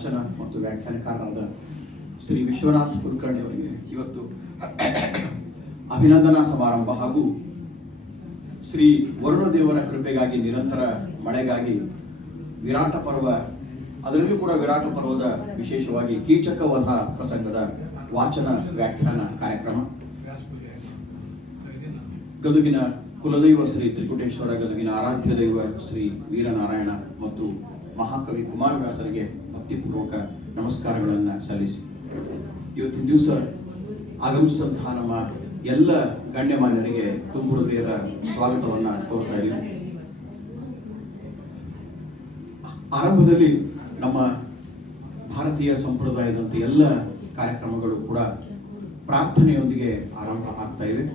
ವಾಚನ ಮತ್ತು ವ್ಯಾಖ್ಯಾನಕಾರರಾದ ಶ್ರೀ ವಿಶ್ವನಾಥ್ ಕುಲಕರ್ಣಿ ಅವರಿಗೆ ಇವತ್ತು ಅಭಿನಂದನಾ ಸಮಾರಂಭ ಹಾಗೂ ಶ್ರೀ ವರುಣದೇವರ ಕೃಪೆಗಾಗಿ ನಿರಂತರ ಮಳೆಗಾಗಿ ವಿರಾಟ ಪರ್ವ, ಅದರಲ್ಲೂ ಕೂಡ ವಿರಾಟ ಪರ್ವದ ವಿಶೇಷವಾಗಿ ಕೀಚಕ ವಧ ಪ್ರಸಂಗದ ವಾಚನ ವ್ಯಾಖ್ಯಾನ ಕಾರ್ಯಕ್ರಮ ಗದುಗಿನ ಕುಲದೈವ ಶ್ರೀ ತ್ರಿಕುಟೇಶ್ವರ, ಗದುಗಿನ ಆರಾಧ್ಯ ದೈವ ಶ್ರೀ ವೀರನಾರಾಯಣ ಮತ್ತು ಮಹಾಕವಿ ಕುಮಾರವ್ಯಾಸರಿಗೆ ಭಕ್ತಿಪೂರ್ವಕ ನಮಸ್ಕಾರಗಳನ್ನು ಸಲ್ಲಿಸಿ ಇವತ್ತಿನ ದಿವಸ ಆಗಮಿಸಿದಂತಹ ನಮ್ಮ ಎಲ್ಲ ಗಣ್ಯಮಾನ್ಯರಿಗೆ ತುಂಬು ಹೃದಯದ ಸ್ವಾಗತವನ್ನು ಕೋರ್ತಾ ಇದ್ದೀವಿ. ಆರಂಭದಲ್ಲಿ ನಮ್ಮ ಭಾರತೀಯ ಸಂಪ್ರದಾಯದಂತೆ ಎಲ್ಲ ಕಾರ್ಯಕ್ರಮಗಳು ಕೂಡ ಪ್ರಾರ್ಥನೆಯೊಂದಿಗೆ ಆರಂಭ ಆಗ್ತಾ ಇವೆ.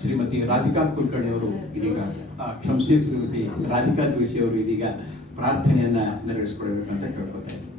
ಶ್ರೀಮತಿ ರಾಧಿಕಾ ಕುಲಕರ್ಣಿ ಅವರು ಇದೀಗ ಕ್ಷಮಿಸಿ, ಶ್ರೀಮತಿ ರಾಧಿಕಾ ಜೋಶಿ ಅವರು ಇದೀಗ ಪ್ರಾರ್ಥನೆಯನ್ನ ನೆರವೇರಿಸಿಕೊಳ್ಬೇಕಂತ ಕೇಳ್ಕೊತಾ ಇದ್ದೀನಿ.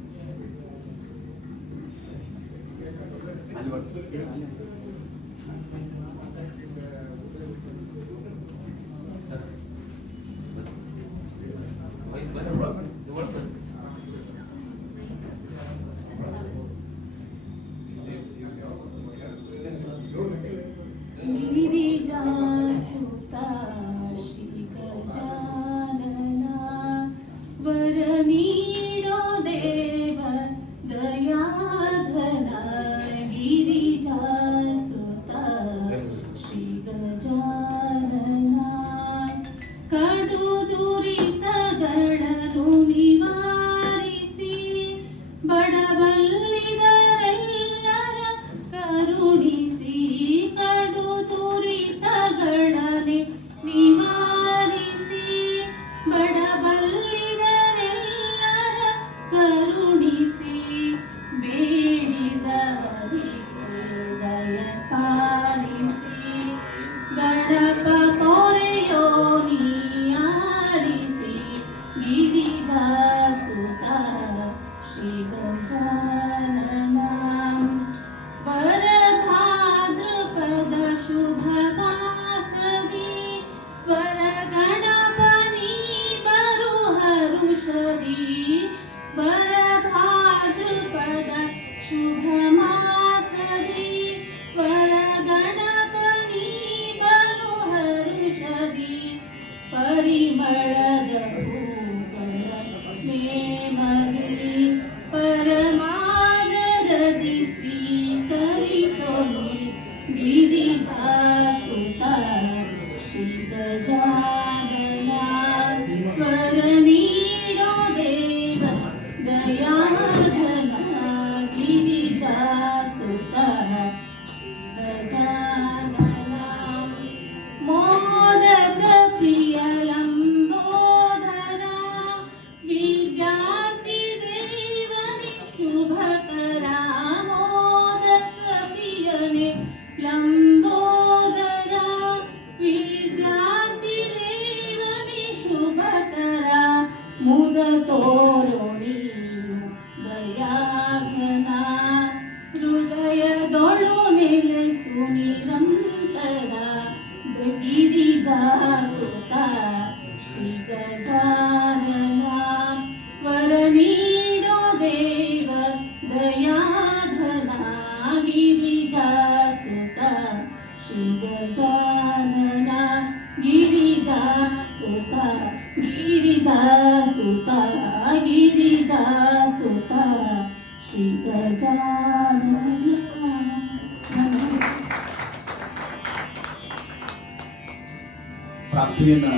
ಪ್ರಾರ್ಥನೆಯನ್ನ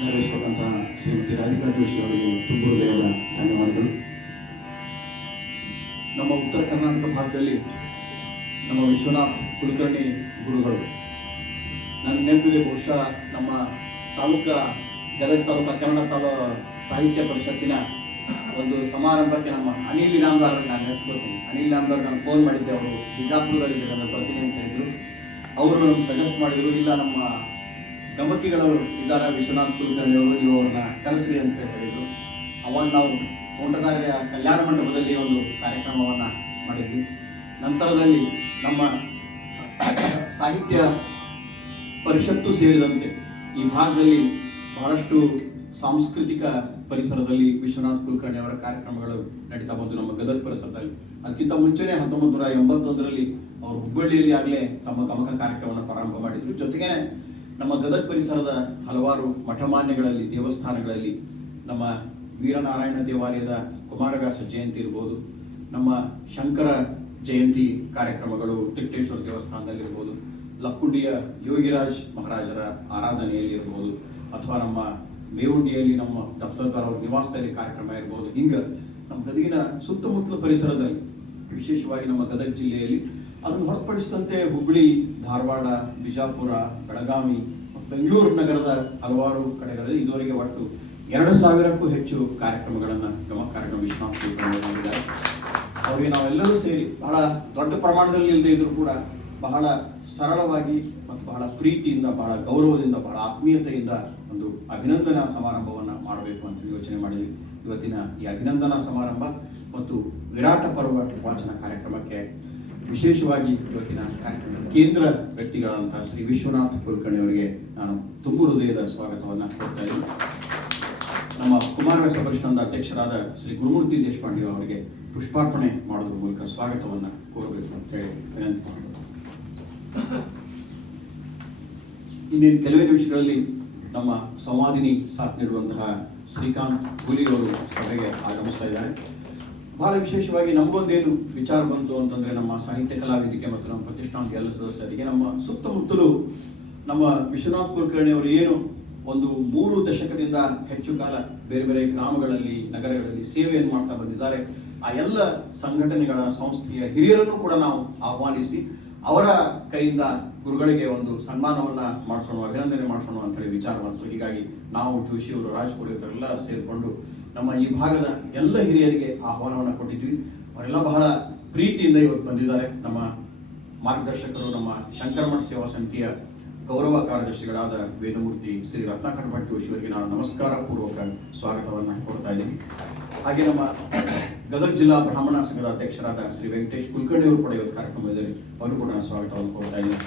ನೆರವೇರಿಸಿಕೊಂಡಂತಹ ಶ್ರೀಮತಿ ರಾಧಿಕಾ ಜೋಶಿ ಅವರಿಗೆ ತುಂಬು ಹೃದಯದ ಧನ್ಯವಾದಗಳು. ನಮ್ಮ ಉತ್ತರ ಕರ್ನಾಟಕ ಭಾಗದಲ್ಲಿ ನಮ್ಮ ವಿಶ್ವನಾಥ್ ಕುಲಕರ್ಣಿ ಗುರುಗಳು, ನನ್ನ ನೆನಪಿಗೆ ಬಹುಶಃ ನಮ್ಮ ಗದಗ ತಾಲೂಕು ಕನ್ನಡ ಸಾಹಿತ್ಯ ಪರಿಷತ್ತಿನ ಒಂದು ಸಮಾರಂಭಕ್ಕೆ ನಮ್ಮ ಅನಿಲ್ ಇನಾಮದಾರ್ ನಾನು ಹೆಸರುತ್ತೀನಿ. ಅನಿಲ್ ಇನಾಮದಾರ್ ನಾನು ಫೋನ್ ಮಾಡಿದ್ದೆ, ಅವರು ಬಿಜಾಪುರದಲ್ಲಿ ನನ್ನ ಬರ್ತೀನಿ ಅಂತ ಹೇಳಿದ್ರು. ಅವರು ನಮ್ಗೆ ಸಜೆಸ್ಟ್ ಮಾಡಿದ್ರು, ಇಲ್ಲ ನಮ್ಮ ಗಮಕಿಗಳವರು ಇದ್ದಾರೆ ವಿಶ್ವನಾಥ್ ಕುಲಕರ್ಣಿ ಅವರು, ನೀವು ಅವ್ರನ್ನ ಕರೆಸ್ರಿ ಅಂತ ಹೇಳಿದರು. ಅವಾಗ ನಾವು ತೋಂಟದಾರ್ಯ ಕಲ್ಯಾಣ ಮಂಟಪದಲ್ಲಿ ಒಂದು ಕಾರ್ಯಕ್ರಮವನ್ನು ಮಾಡಿದ್ವಿ. ನಂತರದಲ್ಲಿ ನಮ್ಮ ಸಾಹಿತ್ಯ ಪರಿಷತ್ತು ಸೇರಿದಂತೆ ಈ ಭಾಗದಲ್ಲಿ ಬಹಳಷ್ಟು ಸಾಂಸ್ಕೃತಿಕ ಪರಿಸರದಲ್ಲಿ ವಿಶ್ವನಾಥ್ ಕುಲಕರ್ಣಿ ಅವರ ಕಾರ್ಯಕ್ರಮಗಳು ನಡೀತಾ ಬಂದು ನಮ್ಮ ಗದಗ ಪರಿಸರದಲ್ಲಿ. ಅದಕ್ಕಿಂತ ಮುಂಚೆನೆ 1981ರಲ್ಲಿ ಅವರು ಹುಬ್ಬಳ್ಳಿಯಲ್ಲಿ ಆಗಲೇ ತಮ್ಮ ಗಮಕ ಕಾರ್ಯಕ್ರಮವನ್ನು ಪ್ರಾರಂಭ ಮಾಡಿದ್ರು. ಜೊತೆಗೆ ನಮ್ಮ ಗದಗ ಪರಿಸರದ ಹಲವಾರು ಮಠಮಾನ್ಯಗಳಲ್ಲಿ, ದೇವಸ್ಥಾನಗಳಲ್ಲಿ ನಮ್ಮ ವೀರನಾರಾಯಣ ದೇವಾಲಯದ ಕುಮಾರವ್ಯಾಸ ಜಯಂತಿ ಇರ್ಬೋದು, ನಮ್ಮ ಶಂಕರ ಜಯಂತಿ ಕಾರ್ಯಕ್ರಮಗಳು ತಿಟ್ಟೇಶ್ವರ ದೇವಸ್ಥಾನದಲ್ಲಿರ್ಬೋದು, ಲಕ್ಕುಂಡಿಯ ಯೋಗಿರಾಜ್ ಮಹಾರಾಜರ ಆರಾಧನೆಯಲ್ಲಿ ಇರ್ಬೋದು, ಅಥವಾ ನಮ್ಮ ಮೇವುಂಡಿಯಲ್ಲಿ ನಮ್ಮ ದಫ್ತರ್ದಾರ್ ಅವ್ರ ನಿವಾಸದಲ್ಲಿ ಕಾರ್ಯಕ್ರಮ ಇರ್ಬೋದು. ಹಿಂಗೆ ನಮ್ಮ ಗದಗಿನ ಸುತ್ತಮುತ್ತಲ ಪರಿಸರದಲ್ಲಿ, ವಿಶೇಷವಾಗಿ ನಮ್ಮ ಗದಗ ಜಿಲ್ಲೆಯಲ್ಲಿ, ಅದನ್ನು ಹೊರತುಪಡಿಸಿದಂತೆ ಹುಬ್ಬಳ್ಳಿ, ಧಾರವಾಡ, ಬಿಜಾಪುರ, ಬೆಳಗಾವಿ ಮತ್ತು ಬೆಂಗಳೂರು ನಗರದ ಹಲವಾರು ಕಡೆಗಳಲ್ಲಿ ಇದುವರೆಗೆ ಒಟ್ಟು 2,000ಕ್ಕೂ ಹೆಚ್ಚು ಕಾರ್ಯಕ್ರಮಗಳನ್ನು ಗಮಕ ಕಾರ್ಯಕ್ರಮ ವಿಶ್ವನಾಥ್ ಕುಲಕರ್ಣಿ ಮಾಡಿದ್ದಾರೆ. ಅವರಿಗೆ ನಾವೆಲ್ಲರೂ ಸೇರಿ ಬಹಳ ದೊಡ್ಡ ಪ್ರಮಾಣದಲ್ಲಿ ಇಲ್ಲದೆ ಇದ್ರೂ ಕೂಡ ಬಹಳ ಸರಳವಾಗಿ ಮತ್ತು ಬಹಳ ಪ್ರೀತಿಯಿಂದ, ಬಹಳ ಗೌರವದಿಂದ, ಬಹಳ ಆತ್ಮೀಯತೆಯಿಂದ ಒಂದು ಅಭಿನಂದನಾ ಸಮಾರಂಭವನ್ನು ಮಾಡಬೇಕು ಅಂತ ಯೋಚನೆ ಮಾಡಿದ್ವಿ. ಇವತ್ತಿನ ಈ ಅಭಿನಂದನಾ ಸಮಾರಂಭ ಮತ್ತು ವಿರಾಟ ಪರ್ವ ವಾಚನ ಕಾರ್ಯಕ್ರಮಕ್ಕೆ ವಿಶೇಷವಾಗಿ ಇವತ್ತಿನ ಕಾರ್ಯಕ್ರಮದ ಕೇಂದ್ರ ವ್ಯಕ್ತಿಗಳಂತಹ ಶ್ರೀ ವಿಶ್ವನಾಥ್ ಕುಲಕರ್ಣಿ ಅವರಿಗೆ ನಾನು ತುಂಬು ಹೃದಯದ ಸ್ವಾಗತವನ್ನು ಕೊಡ್ತಾ ಇದ್ದೀನಿ. ನಮ್ಮ ಕುಮಾರವ್ಯಾಸ ಪರಿಷತ್ನ ಅಧ್ಯಕ್ಷರಾದ ಶ್ರೀ ಗುರುಮೂರ್ತಿ ದೇಶಪಾಂಡೆ ಅವರಿಗೆ ಪುಷ್ಪಾರ್ಪಣೆ ಮಾಡೋದ್ರ ಮೂಲಕ ಸ್ವಾಗತವನ್ನು ಕೋರಬೇಕು ಅಂತ ಹೇಳಿ ವಿನಂತಿ ಮಾಡಬಹುದು. ಇನ್ನೇನು ಕೆಲವೇ ನಿಮಿಷಗಳಲ್ಲಿ ನಮ್ಮ ಸಂವಾದಿನಿ ಸಾಥ್ ನೀಡುವಂತಹ ಶ್ರೀಕಾಂತ್ ಹುಲಿ ಅವರು ಸಭೆಗೆ ಆಗಮಿಸ್ತಾ ಇದ್ದಾರೆ. ಬಹಳ ವಿಶೇಷವಾಗಿ ನಮಗೊಂದೇನು ವಿಚಾರ ಬಂತು ಅಂತಂದ್ರೆ, ನಮ್ಮ ಸಾಹಿತ್ಯ ಕಲಾವೇದಿಕೆ ಮತ್ತು ನಮ್ಮ ಪ್ರತಿಷ್ಠಾನದ ಎಲ್ಲ ಸದಸ್ಯರಿಗೆ ನಮ್ಮ ಸುತ್ತಮುತ್ತಲು ನಮ್ಮ ವಿಶ್ವನಾಥ್ ಕುಲಕರ್ಣಿ ಅವರು ಏನು ಒಂದು 3 ದಶಕದಿಂದ ಹೆಚ್ಚು ಕಾಲ ಬೇರೆ ಬೇರೆ ಗ್ರಾಮಗಳಲ್ಲಿ, ನಗರಗಳಲ್ಲಿ ಸೇವೆಯನ್ನು ಮಾಡ್ತಾ ಬಂದಿದ್ದಾರೆ. ಆ ಎಲ್ಲ ಸಂಘಟನೆಗಳ, ಸಂಸ್ಥೆಯ ಹಿರಿಯರನ್ನು ಕೂಡ ನಾವು ಆಹ್ವಾನಿಸಿ ಅವರ ಕೈಯಿಂದ ಗುರುಗಳಿಗೆ ಒಂದು ಸನ್ಮಾನವನ್ನ ಮಾಡಿಸೋಣ, ಅಭಿನಂದನೆ ಮಾಡಿಸೋಣ ಅಂತ ಹೇಳಿ ವಿಚಾರ ಬಂತು. ಹೀಗಾಗಿ ನಾವು, ಜೋಶಿಯವರು, ರಾಜ್ಪುರಿಯವರೆಲ್ಲ ಸೇರಿಕೊಂಡು ನಮ್ಮ ಈ ಭಾಗದ ಎಲ್ಲ ಹಿರಿಯರಿಗೆ ಆಹ್ವಾನವನ್ನು ಕೊಟ್ಟಿದ್ವಿ. ಅವರೆಲ್ಲ ಬಹಳ ಪ್ರೀತಿಯಿಂದ ಇವತ್ತು ಬಂದಿದ್ದಾರೆ. ನಮ್ಮ ಮಾರ್ಗದರ್ಶಕರು, ನಮ್ಮ ಶಂಕರಮಠ ಸೇವಾ ಸಮಿತಿಯ ಗೌರವ ಕಾರ್ಯದರ್ಶಿಗಳಾದ ವೇದಮೂರ್ತಿ ಶ್ರೀ ರತ್ನಾಕರ್ ಭಟ್ ಜೋಶಿ ಅವರಿಗೆ ನಾನು ನಮಸ್ಕಾರ ಪೂರ್ವಕ ಸ್ವಾಗತವನ್ನು ಕೊಡ್ತಾ ಇದ್ದೀನಿ. ಹಾಗೆ ನಮ್ಮ ಗದಗ ಜಿಲ್ಲಾ ಬ್ರಾಹ್ಮಣ ಸಂಘದ ಅಧ್ಯಕ್ಷರಾದ ಶ್ರೀ ವೆಂಕಟೇಶ್ ಕುಲಕರ್ಣಿ ಅವರು ಕೂಡ ಇವತ್ತು ಕಾರ್ಯಕ್ರಮದಲ್ಲಿ ಅವರು ಕೂಡ ಸ್ವಾಗತವನ್ನು ಕೊಡ್ತಾ ಇದ್ದೀನಿ.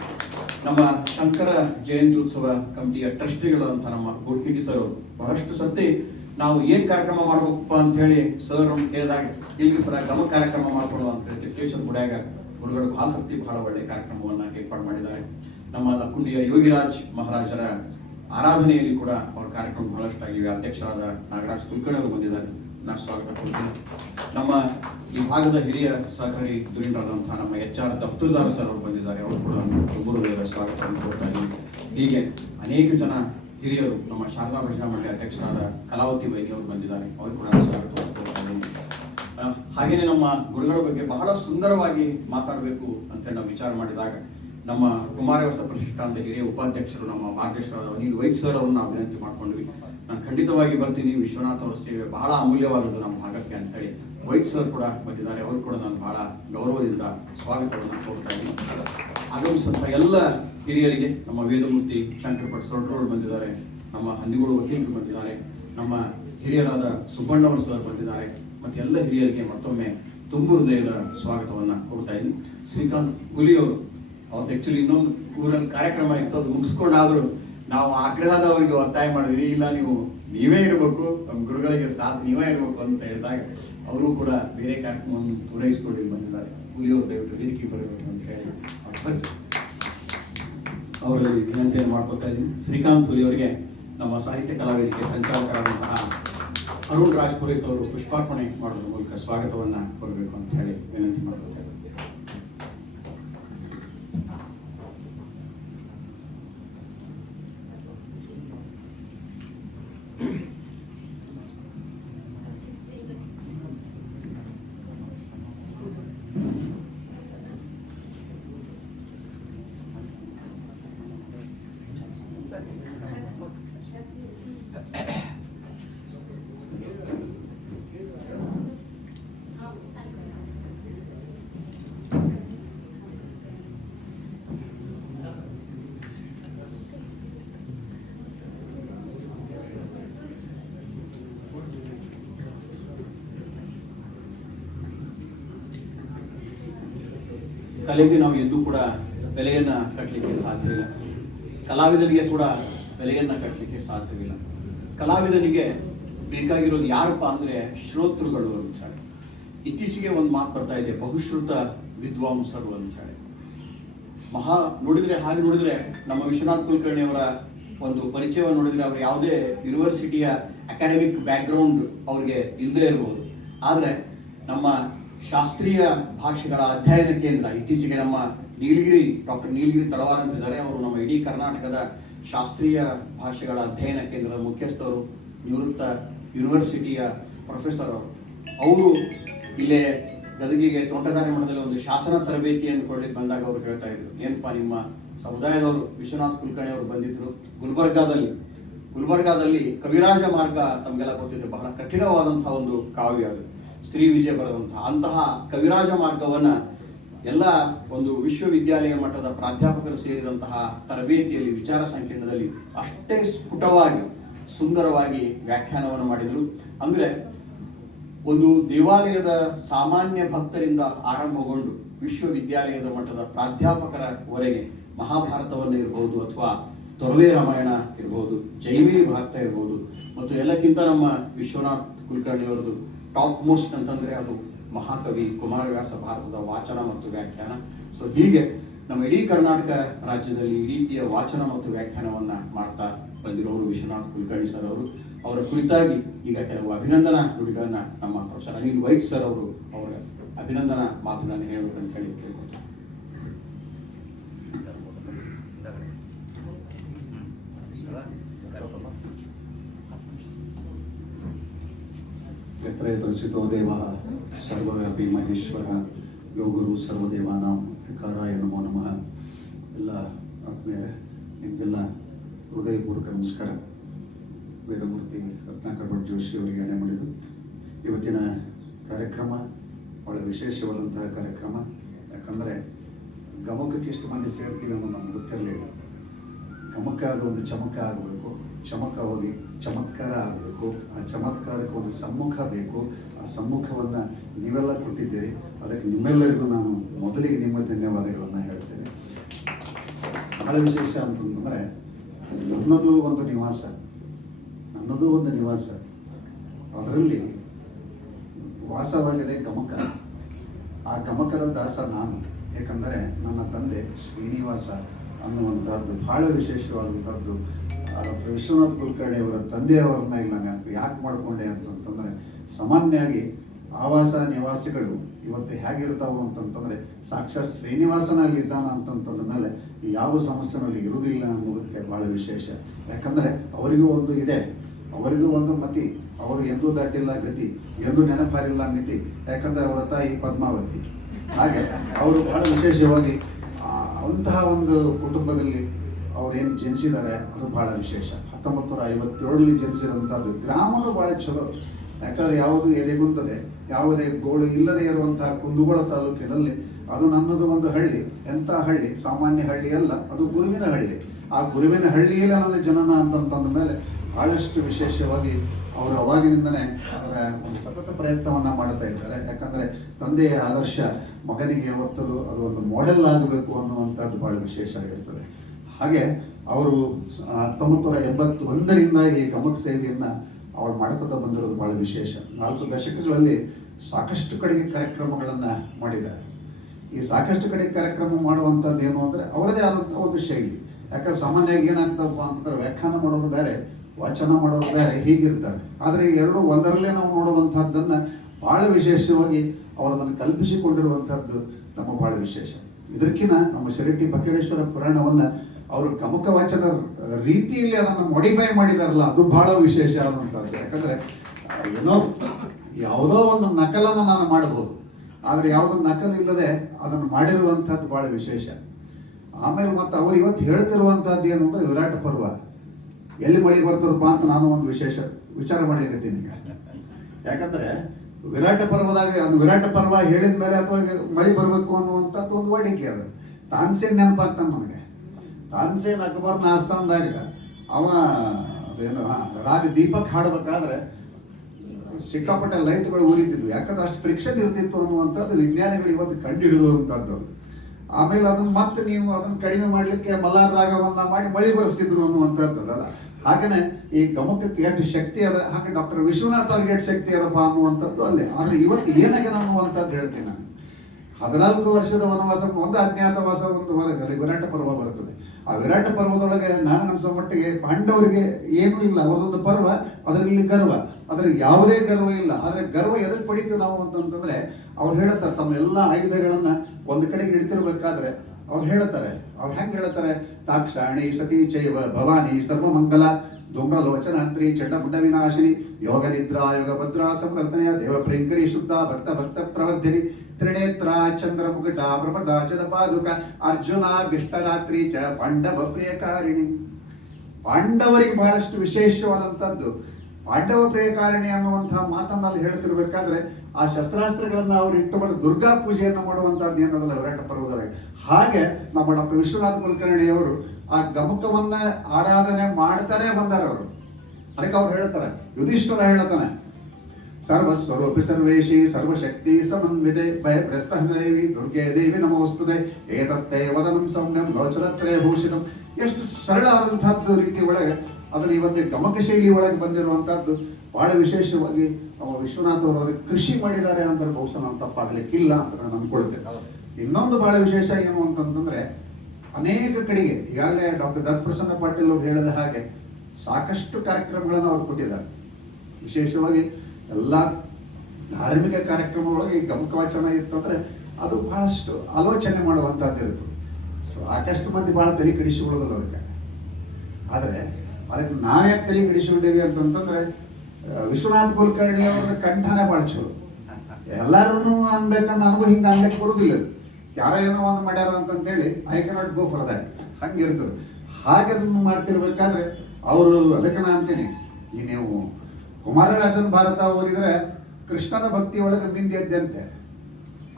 ನಮ್ಮ ಶಂಕರ ಜಯಂತಿ ಉತ್ಸವ ಕಮಿಟಿಯ ಟ್ರಸ್ಟಿಗಳಂತ ನಮ್ಮ ಗೋಡ್ಕಿಟಿ ಸರ್ ಅವರು ಬಹಳಷ್ಟು ಸತಿ ನಾವು ಏನ್ ಕಾರ್ಯಕ್ರಮ ಮಾಡ್ಬೇಕಪ್ಪ ಅಂತ ಹೇಳಿ ಸರ್ ಕೇಳಿದಾಗ, ಇಲ್ಲಿ ಸರ ಗಮಕ ಕಾರ್ಯಕ್ರಮ ಮಾಡ್ಕೊಳ್ಳುವ ಅಂತ ಹೇಳಿ ಸ್ಟೇಷನ್ ಗುಡ್ಯಾಗ ಗುರುಗಳು ಆಸಕ್ತಿ ಬಹಳ ಒಳ್ಳೆ ಕಾರ್ಯಕ್ರಮವನ್ನ ಏರ್ಪಾಡು ಮಾಡಿದ್ದಾರೆ. ನಮ್ಮ ಲಕ್ಕುಂಡಿಯ ಯೋಗಿರಾಜ್ ಮಹಾರಾಜರ ಆರಾಧನೆಯಲ್ಲಿ ಕೂಡ ಅವರ ಕಾರ್ಯಕ್ರಮ ಬಹಳಷ್ಟಾಗಿವೆ. ಅಧ್ಯಕ್ಷರಾದ ನಾಗರಾಜ್ ಕುಲಕರ್ಣಿ ಅವರು ಬಂದಿದ್ದಾರೆ, ನಾನು ಸ್ವಾಗತ ಕೊಡ್ತೀನಿ. ನಮ್ಮ ಈ ಭಾಗದ ಹಿರಿಯ ಸಹಕಾರಿ ಧುರೀಣರಾದಂತಹ ನಮ್ಮ HR ದಫ್ತರ್ದಾರ್ ಸರ್ ಅವರು ಬಂದಿದ್ದಾರೆ, ಅವರು ಕೂಡ ಗುರುಗಳ ಸ್ವಾಗತವನ್ನು ಕೊಡ್ತಾ ಇದ್ದೀನಿ. ಹೀಗೆ ಅನೇಕ ಜನ ಹಿರಿಯರು, ನಮ್ಮ ಶಾರದಾ ಭಜನಾ ಮಂಡಳಿ ಅಧ್ಯಕ್ಷರಾದ ಕಲಾವತಿ ವೈದ್ಯ ಅವರು ಬಂದಿದ್ದಾರೆ, ಅವರು ಕೂಡ ಸ್ವಾಗತವನ್ನು ಕೊಡ್ತಾ ಇದ್ದೀನಿ. ಹಾಗೆಯೇ ನಮ್ಮ ಗುರುಗಳ ಬಗ್ಗೆ ಬಹಳ ಸುಂದರವಾಗಿ ಮಾತಾಡಬೇಕು ಅಂತ ನಾವು ವಿಚಾರ ಮಾಡಿದಾಗ, ನಮ್ಮ ಕುಮಾರವ್ಯಾಸ ಪ್ರತಿಷ್ಠಾನದ ಹಿರಿಯ ಉಪಾಧ್ಯಕ್ಷರು, ನಮ್ಮ ಮಾರ್ಗದರ್ಶಕರಾದ ಅನಿಲ್ ವೈದ್ಯ ಸರ್ ಅವರನ್ನು ನಾವು ವಿನಂತಿ ಮಾಡ್ಕೊಂಡ್ವಿ. ನಾನು ಖಂಡಿತವಾಗಿ ಬರ್ತೀನಿ, ವಿಶ್ವನಾಥ್ ಅವರ ಸೇವೆ ಬಹಳ ಅಮೂಲ್ಯವಾದದ್ದು ನಮ್ಮ ಭಾಗಕ್ಕೆ ಅಂತ ಹೇಳಿ ವೈದ್ಯ ಸರ್ ಕೂಡ ಬಂದಿದ್ದಾರೆ, ಅವರು ಕೂಡ ನಾನು ಬಹಳ ಗೌರವದಿಂದ ಸ್ವಾಗತವನ್ನು ಕೊಡ್ತಾ ಇದ್ದೀನಿ. ಆಗಮಿಸುವಂಥ ಎಲ್ಲ ಹಿರಿಯರಿಗೆ ನಮ್ಮ ವೇದಮೂರ್ತಿ ಶಂಕರ ಭಟ್ ಸೊಡ್ರೋರು ಬಂದಿದ್ದಾರೆ, ನಮ್ಮ ಹಂದಿಗೋಡು ವಕೀಲರು ಬಂದಿದ್ದಾರೆ, ನಮ್ಮ ಹಿರಿಯರಾದ ಸುಬ್ಬಣ್ಣವರು ಸರ್ ಬಂದಿದ್ದಾರೆ, ಮತ್ತು ಎಲ್ಲ ಹಿರಿಯರಿಗೆ ಮತ್ತೊಮ್ಮೆ ತುಂಬು ಹೃದಯದ ಸ್ವಾಗತವನ್ನು ಕೊಡ್ತಾ ಇದ್ದೀನಿ. ಶ್ರೀಕಾಂತ್ ಹುಲಿಯವರು ಅವ್ರದ್ದು ಆ್ಯಕ್ಚುಲಿ ಇನ್ನೊಂದು ಊರಲ್ಲಿ ಕಾರ್ಯಕ್ರಮ ಇತ್ತು, ಅದು ಮುಗಿಸ್ಕೊಂಡಾದ್ರು ನಾವು ಆಗ್ರಹದವರಿಗೆ ಒತ್ತಾಯ ಮಾಡಿದ್ವಿ, ಇಲ್ಲ ನೀವೇ ಇರಬೇಕು, ನಮ್ಮ ಗುರುಗಳಿಗೆ ಸಾಥ್ ನೀವೇ ಇರಬೇಕು ಅಂತ ಹೇಳಿದಾಗ ಅವರು ಕೂಡ ಬೇರೆ ಕಾರ್ಯಕ್ರಮವನ್ನು ಪೂರೈಸಿಕೊಂಡು ಬಂದಿದ್ದಾರೆ. ಹುಲಿಯವರು ದಯವಿಟ್ಟು ವೇದಿಕೆ ಬರಬೇಕು ಅಂತ ಹೇಳಿ ಅವರಲ್ಲಿ ವಿನಂತಿಯನ್ನು ಮಾಡ್ಕೊತಾ ಇದ್ದೀನಿ. ಶ್ರೀಕಾಂತ್ ಹುಲಿಯವರಿಗೆ ನಮ್ಮ ಸಾಹಿತ್ಯ ಕಲಾವೇದಿಕೆ ಸಂಚಾಲಕರಾದಂತಹ ಅರುಣ್ ರಾಜ್ಪುರೇತ್ ಅವರು ಪುಷ್ಪಾರ್ಪಣೆ ಮಾಡೋದ್ರ ಮೂಲಕ ಸ್ವಾಗತವನ್ನು ಕೊಡಬೇಕು ಅಂತ ಹೇಳಿ ವಿನಂತಿ ಮಾಡ್ಕೊತಾ ಇದ್ದೀನಿ. ಕಲೆಗೆ ನಾವು ಎಂದೂ ಕೂಡ ಬೆಲೆಯನ್ನು ಕಟ್ಟಲಿಕ್ಕೆ ಸಾಧ್ಯವಿಲ್ಲ, ಕಲಾವಿದನಿಗೆ ಕೂಡ ಬೆಲೆಯನ್ನು ಕಟ್ಟಲಿಕ್ಕೆ ಸಾಧ್ಯವಿಲ್ಲ. ಕಲಾವಿದನಿಗೆ ಬೇಕಾಗಿರೋದು ಯಾರಪ್ಪ ಅಂದರೆ ಶ್ರೋತೃಗಳು ಅಂತ ಹೇಳಿ. ಇತ್ತೀಚೆಗೆ ಒಂದು ಮಾತು ಬರ್ತಾ ಇದೆ, ಬಹುಶ್ರುತ ವಿದ್ವಾಂಸರು ಅಂತ ಹೇಳಿ. ಹಾಗೆ ನೋಡಿದ್ರೆ ನಮ್ಮ ವಿಶ್ವನಾಥ್ ಕುಲಕರ್ಣಿ ಅವರ ಒಂದು ಪರಿಚಯವನ್ನು ನೋಡಿದರೆ ಅವರು ಯಾವುದೇ ಯೂನಿವರ್ಸಿಟಿಯ ಅಕಾಡೆಮಿಕ್ ಬ್ಯಾಕ್ಗ್ರೌಂಡ್ ಅವ್ರಿಗೆ ಇಲ್ಲದೆ ಇರ್ಬೋದು. ಆದರೆ ನಮ್ಮ ಶಾಸ್ತ್ರೀಯ ಭಾಷೆಗಳ ಅಧ್ಯಯನ ಕೇಂದ್ರ, ಇತ್ತೀಚೆಗೆ ನಮ್ಮ ಡಾಕ್ಟರ್ ನೀಲಗಿರಿ ತಳವಾರ್ ಅಂತಿದ್ದಾರೆ, ಅವರು ನಮ್ಮ ಇಡೀ ಕರ್ನಾಟಕದ ಶಾಸ್ತ್ರೀಯ ಭಾಷೆಗಳ ಅಧ್ಯಯನ ಕೇಂದ್ರದ ಮುಖ್ಯಸ್ಥರು, ನಿವೃತ್ತ ಯೂನಿವರ್ಸಿಟಿಯ ಪ್ರೊಫೆಸರ್ ಅವರು ಇಲ್ಲೇ ಗದಗಿಗೆ ತೋಂಟದಾರ್ಯ ಮಠದಲ್ಲಿ ಒಂದು ಶಾಸನ ತರಬೇತಿಯನ್ನು ಕೊಡ್ಲಿಕ್ಕೆ ಬಂದಾಗ ಅವರು ಹೇಳ್ತಾ ಇದ್ರು, ಏನಪ್ಪಾ ನಿಮ್ಮ ಸಮುದಾಯದವರು ವಿಶ್ವನಾಥ್ ಕುಲಕರ್ಣಿ ಅವರು ಬಂದಿದ್ರು ಗುಲ್ಬರ್ಗಾದಲ್ಲಿ ಕವಿರಾಜ ಮಾರ್ಗ ತಮಗೆಲ್ಲ ಗೊತ್ತಿದೆ, ಬಹಳ ಕಠಿಣವಾದಂತಹ ಒಂದು ಕಾವ್ಯ ಅದು, ಶ್ರೀ ವಿಜಯ ಬರೆದಂತಹ ಅಂತಹ ಕವಿರಾಜ ಮಾರ್ಗವನ್ನ ಎಲ್ಲ ಒಂದು ವಿಶ್ವವಿದ್ಯಾಲಯ ಮಟ್ಟದ ಪ್ರಾಧ್ಯಾಪಕರು ಸೇರಿದಂತಹ ತರಬೇತಿಯಲ್ಲಿ ವಿಚಾರ ಸಂಕಿರಣದಲ್ಲಿ ಅಷ್ಟೇ ಸ್ಫುಟವಾಗಿ ಸುಂದರವಾಗಿ ವ್ಯಾಖ್ಯಾನವನ್ನು ಮಾಡಿದರು. ಅಂದ್ರೆ ಒಂದು ದೇವಾಲಯದ ಸಾಮಾನ್ಯ ಭಕ್ತರಿಂದ ಆರಂಭಗೊಂಡು ವಿಶ್ವವಿದ್ಯಾಲಯದ ಮಟ್ಟದ ಪ್ರಾಧ್ಯಾಪಕರವರೆಗೆ ಮಹಾಭಾರತವನ್ನು ಇರಬಹುದು, ಅಥವಾ ತೊರವೆ ರಾಮಾಯಣ ಇರಬಹುದು, ಜೈಮಿನಿ ಭಾರತ ಇರಬಹುದು, ಮತ್ತು ಎಲ್ಲಕ್ಕಿಂತ ನಮ್ಮ ವಿಶ್ವನಾಥ್ ಕುಲಕರ್ಣಿ ಅವರದು ಟಾಪ್ ಮೋಸ್ಟ್ ಅಂತಂದ್ರೆ ಅದು ಮಹಾಕವಿ ಕುಮಾರವ್ಯಾಸ ಭಾರತದ ವಾಚನ ಮತ್ತು ವ್ಯಾಖ್ಯಾನ. ಸೊ ಹೀಗೆ ನಮ್ಮ ಇಡೀ ಕರ್ನಾಟಕ ರಾಜ್ಯದಲ್ಲಿ ಈ ರೀತಿಯ ವಾಚನ ಮತ್ತು ವ್ಯಾಖ್ಯಾನವನ್ನ ಮಾಡ್ತಾ ಬಂದಿರೋರು ವಿಶ್ವನಾಥ್ ಕುಲಕರ್ಣಿ ಸರ್ ಅವರು. ಅವರ ಕುರಿತಾಗಿ ಈಗ ಕೆಲವು ಅಭಿನಂದನಾ ನುಡಿಗಳನ್ನ ನಮ್ಮ ಪ್ರೊಫೆಸರ್ ಅನಿಲ್ ವೈದ್ ಸರ್ ಅವರು ಅವರ ಅಭಿನಂದನಾ ಮಾತುಗಳನ್ನು ಹೇಳಬೇಕಂತ ಹೇಳಿ ಕೇಳ್ಕೊಳ್ತಾರೆ. ಯತ್ರ ಯತ್ರ ಸ್ಥಿತೋ ದೇವಃ ಸರ್ವವ್ಯಾಪಿ ಮಹೇಶ್ವರ ಯೋ ಗುರು ಸರ್ವದೇವಾನಾಂ ವಿಕಾರಾಯ ನಮೋ ನಮಃ. ಎಲ್ಲ ಆತ್ಮೀಯರೇ, ನಿಮಗೆಲ್ಲ ಹೃದಯಪೂರ್ವಕ ನಮಸ್ಕಾರ. ವೇದಮೂರ್ತಿ ರತ್ನಾಕರ್ ಭಟ್ ಜೋಶಿ ಅವರಿಗೆ ಆನೆ ಮಾಡಿದ್ದು. ಇವತ್ತಿನ ಕಾರ್ಯಕ್ರಮ ಭಾಳ ವಿಶೇಷವಾದಂತಹ ಕಾರ್ಯಕ್ರಮ. ಯಾಕಂದರೆ ಗಮಕಕ್ಕೆ ಇಷ್ಟು ಮಂದಿ ಸೇರ್ತೀವಿ ಅನ್ನೋದು ನಮ್ಗೆ ಗೊತ್ತಿರಲಿಲ್ಲ. ಗಮಕ ಅದು ಒಂದು ಚಮಕ ಆಗಬೇಕು, ಚಮಕ ಹೋಗಿ ಚಮತ್ಕಾರ ಆಗಬೇಕು, ಆ ಚಮತ್ಕಾರಕ್ಕೆ ಒಂದು ಸಮ್ಮುಖ ಬೇಕು. ಆ ಸಮ್ಮುಖವನ್ನು ನೀವೆಲ್ಲ ಕೊಟ್ಟಿದ್ದೀರಿ, ಅದಕ್ಕೆ ನಿಮ್ಮೆಲ್ಲರಿಗೂ ನಾನು ಮೊದಲಿಗೆ ನಿಮ್ಮ ಧನ್ಯವಾದಗಳನ್ನು ಹೇಳ್ತೇನೆ. ಬಹಳ ವಿಶೇಷ ಅಂತಂದರೆ ನನ್ನದು ಒಂದು ನಿವಾಸ, ಅದರಲ್ಲಿ ವಾಸವಾಗಿದೆ ಗಮಕ. ಆ ಗಮಕದ ದಾಸ ನಾನು. ಯಾಕಂದರೆ ನನ್ನ ತಂದೆ ಶ್ರೀನಿವಾಸ ಅನ್ನುವಂಥದ್ದು ಬಹಳ ವಿಶೇಷವಾದಂಥದ್ದು. ಡಾಕ್ಟರ್ ವಿಶ್ವನಾಥ್ ಕುಲಕರ್ಣಿ ಅವರ ತಂದೆಯವರನ್ನ ಇಲ್ಲ ನೆನಪು ಯಾಕೆ ಮಾಡಿಕೊಂಡೆ ಅಂತಂತಂದರೆ, ಸಾಮಾನ್ಯವಾಗಿ ಆವಾಸ ನಿವಾಸಿಗಳು ಇವತ್ತು ಹೇಗಿರ್ತಾವೆ ಅಂತಂತಂದರೆ, ಸಾಕ್ಷಾತ್ ಶ್ರೀನಿವಾಸನ ಅಲ್ಲಿ ಇದ್ದಾನ ಅಂತಂತಂದ ಮೇಲೆ ಯಾವ ಸಮಸ್ಯೆನಲ್ಲಿ ಇರುವುದಿಲ್ಲ ಅನ್ನೋದಕ್ಕೆ ಭಾಳ ವಿಶೇಷ. ಯಾಕಂದರೆ ಅವರಿಗೂ ಒಂದು ಇದೆ, ಅವರಿಗೂ ಒಂದು ಮತಿ, ಅವರು ಎಂದೂ ದಾಟಿಲ್ಲ ಗತಿ, ಎಂದೂ ನೆನಪಾರಿಲ್ಲ ಮಿತಿ. ಯಾಕಂದರೆ ಅವರ ತಾಯಿ ಪದ್ಮಾವತಿ. ಹಾಗೆ ಅವರು ಬಹಳ ವಿಶೇಷವಾಗಿ ಅಂತಹ ಒಂದು ಕುಟುಂಬದಲ್ಲಿ ಅವ್ರೇನು ಜನಿಸಿದ್ದಾರೆ ಅದು ಭಾಳ ವಿಶೇಷ. 1957 ಜನಿಸಿರುವಂಥದ್ದು. ಗ್ರಾಮನೂ ಭಾಳ ಚಲೋ. ಯಾಕಂದರೆ ಯಾವುದು ಎದೆಗುಂದದೆ, ಯಾವುದೇ ಗೋಳು ಇಲ್ಲದೆ ಇರುವಂತಹ ಕುಂದಗೋಳ ತಾಲೂಕಿನಲ್ಲಿ ಅದು ನನ್ನದು ಒಂದು ಹಳ್ಳಿ. ಎಂಥ ಹಳ್ಳಿ, ಸಾಮಾನ್ಯ ಹಳ್ಳಿ ಅಲ್ಲ, ಅದು ಗುರುವಿನ ಹಳ್ಳಿ. ಆ ಗುರುವಿನ ಹಳ್ಳಿಯಲ್ಲೇ ನನ್ನ ಜನನ ಅಂತಂತಂದ ಮೇಲೆ ಭಾಳಷ್ಟು ವಿಶೇಷವಾಗಿ ಅವರು ಅವಾಗಿನಿಂದನೇ ಅವರ ಒಂದು ಸತತ ಪ್ರಯತ್ನವನ್ನು ಮಾಡ್ತಾ ಇದ್ದಾರೆ. ಯಾಕಂದರೆ ತಂದೆಯ ಆದರ್ಶ ಮಗನಿಗೆ ಯಾವತ್ತೂ ಅದು ಒಂದು ಮಾಡೆಲ್ ಆಗಬೇಕು ಅನ್ನುವಂಥದ್ದು ಭಾಳ ವಿಶೇಷ ಆಗಿರ್ತದೆ. ಹಾಗೆ ಅವರು 1981ರಿಂದ ಈ ಗಮಕ ಸೇವೆಯನ್ನು ಅವ್ರು ಮಾಡ್ಕೊತಾ ಬಂದಿರೋದು ಭಾಳ ವಿಶೇಷ. 4 ದಶಕಗಳಲ್ಲಿ ಸಾಕಷ್ಟು ಕಡೆಗೆ ಕಾರ್ಯಕ್ರಮಗಳನ್ನು ಮಾಡಿದ್ದಾರೆ. ಈ ಸಾಕಷ್ಟು ಕಡೆಗೆ ಕಾರ್ಯಕ್ರಮ ಮಾಡುವಂಥದ್ದು ಏನು ಅಂದರೆ ಅವರದೇ ಆದಂಥ ಒಂದು ಶೈಲಿ. ಯಾಕಂದ್ರೆ ಸಾಮಾನ್ಯವಾಗಿ ಏನಾಗ್ತಪ್ಪ ಅಂತಂದ್ರೆ, ವ್ಯಾಖ್ಯಾನ ಮಾಡೋದು ಬೇರೆ, ವಾಚನ ಮಾಡೋದು ಬೇರೆ, ಹೀಗಿರ್ತಾರೆ. ಆದರೆ ಎರಡು ಒಂದರಲ್ಲೇ ನಾವು ನೋಡುವಂಥದ್ದನ್ನು ಭಾಳ ವಿಶೇಷವಾಗಿ ಅವರದನ್ನು ಕಲ್ಪಿಸಿಕೊಂಡಿರುವಂಥದ್ದು ನಮ್ಮ ಭಾಳ ವಿಶೇಷ. ಇದಕ್ಕಿಂತ ನಮ್ಮ ಶಿರಟ್ಟಿ ಬಕೇಶ್ವರ ಪುರಾಣವನ್ನು ಅವರು ಗಮಕ ವಾಚನ ರೀತಿಯಲ್ಲಿ ಅದನ್ನು ಮಾಡಿಫೈ ಮಾಡಿದಾರಲ್ಲ, ಅದು ಬಹಳ ವಿಶೇಷ ಅನ್ನುವಂಥದ್ದು. ಯಾಕಂದರೆ ಯಾವುದೋ ಒಂದು ನಕಲನ್ನು ನಾನು ಮಾಡ್ಬೋದು, ಆದರೆ ಯಾವುದೋ ನಕಲು ಇಲ್ಲದೆ ಅದನ್ನು ಮಾಡಿರುವಂಥದ್ದು ಭಾಳ ವಿಶೇಷ. ಆಮೇಲೆ ಮತ್ತು ಅವ್ರು ಇವತ್ತು ಹೇಳ್ತಿರುವಂಥದ್ದು ಏನು ಅಂದರೆ, ವಿರಾಟ ಪರ್ವ ಎಲ್ಲಿ ಮಳೆ ಬರ್ತದಪ್ಪ ಅಂತ ನಾನು ಒಂದು ವಿಚಾರ ಮಾಡ್ಲಿಕ್ಕತ್ತೀನಿ ಈಗ. ಯಾಕಂದರೆ ವಿರಾಟ ಪರ್ವದಾಗ ಅದು ವಿರಾಟ ಪರ್ವ ಹೇಳಿದ ಮೇಲೆ ಅಥವಾ ಮಳೆ ಬರಬೇಕು ಅನ್ನುವಂಥದ್ದು ಒಂದು ವಾಡಿಕೆ. ಅದು ತಾನ್ಸೇನ್ ನೆನಪಾಗ್ತಾನೆ ನನಗೆ. ತಾನ್ಸೇನ್ ಅಕ್ಬರ್ನ ಆಸ್ಥಾನದಾಗ ಅವ ಅದೇನು ರಾಗ ದೀಪಕ್ ಹಾಡಬೇಕಾದ್ರೆ ಸಿಕ್ಕಾಪಟ್ಟೆ ಲೈಟ್ಗಳು ಉರಿತಿದ್ವು. ಯಾಕಂದ್ರೆ ಅಷ್ಟು ಫ್ರಿಕ್ಷನ್ ಇರ್ತಿತ್ತು ಅನ್ನುವಂಥದ್ದು ವಿಜ್ಞಾನಿಗಳು ಇವತ್ತು ಕಂಡು ಹಿಡಿದುವಂಥದ್ದು. ಆಮೇಲೆ ಅದನ್ನು ಮತ್ತೆ ನೀವು ಅದನ್ನು ಕಡಿಮೆ ಮಾಡಲಿಕ್ಕೆ ಮಲ್ಲಾರ ರಾಗವನ್ನು ಮಾಡಿ ಮಳೆ ಬರೆಸ್ತಿದ್ರು ಅನ್ನುವಂಥದ್ದು ಅಲ್ಲ. ಹಾಗೆಯೇ ಈ ಗಮಕಕ್ಕೆ ಎಷ್ಟು ಶಕ್ತಿ ಅದ, ಹಾಗೆ ಡಾಕ್ಟರ್ ವಿಶ್ವನಾಥ್ ಅವ್ರಿಗೆ ಎಷ್ಟು ಶಕ್ತಿ ಅದಪ್ಪ ಅನ್ನುವಂಥದ್ದು ಅಲ್ಲೇ. ಆದರೆ ಇವತ್ತು ಏನಾಗಿದೆ ಅನ್ನುವಂಥದ್ದು ಹೇಳ್ತೀನಿ ನಾನು. 14 ವರ್ಷದ ವನವಾಸ, ಒಂದು ಅಜ್ಞಾತವಾಸ, ಒಂದು ಹೊರಗೆ ವಿರಾಟ ಪರ್ವ ಬರ್ತದೆ. ಆ ವಿರಾಟ ಪರ್ವದೊಳಗೆ ನಾನು ಅನ್ಸೋ ಮಟ್ಟಿಗೆ ಪಾಂಡವರಿಗೆ ಏನೂ ಇಲ್ಲ, ಅವರದೊಂದು ಪರ್ವ, ಅದರಲ್ಲಿ ಗರ್ವ, ಅದ್ರಲ್ಲಿ ಯಾವುದೇ ಗರ್ವ ಇಲ್ಲ. ಆದರೆ ಗರ್ವ ಎದಕ್ಕೆ ಪಡಿತೀವಿ ನಾವು ಅಂತಂತಂದ್ರೆ, ಅವ್ರು ಹೇಳ್ತಾರೆ ತಮ್ಮ ಎಲ್ಲ ಆಯುಧಗಳನ್ನ ಒಂದು ಕಡೆಗೆ ಇಡ್ತಿರ್ಬೇಕಾದ್ರೆ ಅವ್ರು ಹೇಳ್ತಾರೆ, ಅವ್ರು ಹೆಂಗೆ ಹೇಳ್ತಾರೆ, ತಾಕ್ಷಾಣಿ ಸತಿ ಚೈವ ಭವಾನಿ ಸರ್ವಮಂಗಲ ಧೂಮ್ರಲೋಚನಾತ್ರಿ ಚಂಡಮುಂಡ ವಿನಾಶಿನಿ ಯೋಗ ನಿದ್ರಾ ಯೋಗ ಭದ್ರಾ ಸಂವರ್ತನೆಯ ದೇವ ಪ್ರಿಯಂಕರಿ ಶುದ್ಧ ಭಕ್ತ ಭಕ್ತ ಪ್ರವರ್ಧಿನಿ ತ್ರಿನೇತ್ರ ಚಂದ್ರ ಮುಕುಟ ಪ್ರಪದಾಚದ ಪಾದುಕ ಅರ್ಜುನ ಬಿಷ್ಟದಾತ್ರಿ ಚ ಪಾಂಡವ ಪ್ರಿಯಕಾರಿಣಿ. ಪಾಂಡವರಿಗೆ ಬಹಳಷ್ಟು ವಿಶೇಷವಾದಂಥದ್ದು ಪಾಂಡವ ಪ್ರಿಯಕಾರಿಣಿ ಅನ್ನುವಂತಹ ಮಾತನ್ನಲ್ಲಿ ಹೇಳ್ತಿರ್ಬೇಕಾದ್ರೆ ಆ ಶಸ್ತ್ರಾಸ್ತ್ರಗಳನ್ನ ಅವ್ರು ಇಟ್ಟುಕೊಂಡು ದುರ್ಗಾ ಪೂಜೆಯನ್ನು ಮಾಡುವಂತಹದ್ದು ಏನದಲ್ಲ ವಿರಾಟ ಪರ್ವದೊಳಗೆ. ಹಾಗೆ ನಮ್ಮ ಡಾಕ್ಟರ್ ವಿಶ್ವನಾಥ ಕುಲಕರ್ಣಿಯವರು ಆ ಗಮಕವನ್ನ ಆರಾಧನೆ ಮಾಡ್ತಾನೆ ಬಂದಾರ ಅವರು. ಅದಕ್ಕೆ ಅವ್ರು ಹೇಳ್ತಾರೆ, ಯುಧಿಷ್ಠರ ಹೇಳ್ತಾನೆ, ಸರ್ವಸ್ವರೂಪಿ ಸರ್ವೇಶಿ ಸರ್ವಶಕ್ತಿ ಸಮನ್ವಿತೆ ಭಯಪ್ರಸ್ಥದೇವಿ ದುರ್ಗೆ ದೇವಿ ನಮೋಸ್ತುತೆ ಏತತ್ತೇ ವದನಂ ಸೌಮ್ಯಂ ಲೋಚನತ್ರಯ ಭೂಷಿತಂ. ಎಷ್ಟು ಸರಳ ಆದಂತಹದ್ದು ರೀತಿ ಒಳಗೆ ಅದನ್ನು ಇವತ್ತು ಗಮಕ ಶೈಲಿ ಒಳಗೆ ಬಂದಿರುವಂತಹದ್ದು ಬಹಳ ವಿಶೇಷವಾಗಿ ವಿಶ್ವನಾಥ್ ಅವರು ಕೃಷಿ ಮಾಡಿದ್ದಾರೆ ಅಂದ್ರೆ ಬಹುಶಃ ನಾನು ತಪ್ಪಾಗ್ಲಿಕ್ಕಿಲ್ಲ ಅಂತ ನಾನು ಅಂದ್ಕೊಳ್ತೇನೆ. ಇನ್ನೊಂದು ಬಹಳ ವಿಶೇಷ ಏನು ಅಂತಂತಂದ್ರೆ, ಅನೇಕ ಕಡೆಗೆ ಈಗಾಗಲೇ ಡಾಕ್ಟರ್ ದತ್ತಪ್ರಸನ್ನ ಪಾಟೀಲ್ ಅವರು ಹೇಳಿದ ಹಾಗೆ ಸಾಕಷ್ಟು ಕಾರ್ಯಕ್ರಮಗಳನ್ನು ಅವ್ರು ಕೊಟ್ಟಿದ್ದಾರೆ. ವಿಶೇಷವಾಗಿ ಎಲ್ಲ ಧಾರ್ಮಿಕ ಕಾರ್ಯಕ್ರಮಗಳೊಳಗೆ ಈ ಗಮಕ ವಾಚನ ಇತ್ತಂದ್ರೆ ಅದು ಬಹಳಷ್ಟು ಆಲೋಚನೆ ಮಾಡುವಂತಹದ್ದು ಇರ್ತದೆ. ಸಾಕಷ್ಟು ಮಂದಿ ಬಹಳ ತಲೆ ಕೆಡಿಸಿಕೊಳ್ಳೋದಿಲ್ಲ ಅದಕ್ಕೆ. ಆದರೆ ಅದಕ್ಕೆ ನಾವ್ಯಾಕೆ ತಲೆ ಕೆಡಿಸಿಕೊಂಡೇವಿ ಅಂತಂತಂದ್ರೆ, ವಿಶ್ವನಾಥ್ ಕುಲಕರ್ಣಿ ಅವರ ಕಂಠನೇ ಬಹಳ ಚಲೋ. ಎಲ್ಲರೂ ಅನ್ಬೇಕಂತ ನನಗೂ ಹಿಂಗೆ ಅನ್ಲಿಕ್ಕೆ ಬರುವುದಿಲ್ಲ. ಯಾರೋ ಏನೋ ಒಂದು ಮಾಡ್ಯಾರ ಅಂತಂತೇಳಿ I cannot go for that, ಹಂಗಿರ್ತದೆ. ಹಾಗೆ ಅದನ್ನು ಮಾಡ್ತಿರ್ಬೇಕಾದ್ರೆ ಅವರು, ಅದಕ್ಕೆ ನಾನು ಅಂತೀನಿ, ಈ ನೀವು ಕುಮಾರವ್ಯಾಸನ ಭಾರತ ಓದಿದ್ರೆ ಕೃಷ್ಣನ ಭಕ್ತಿ ಒಳಗೆ ಮಿಂದಿದ್ದಂತೆ.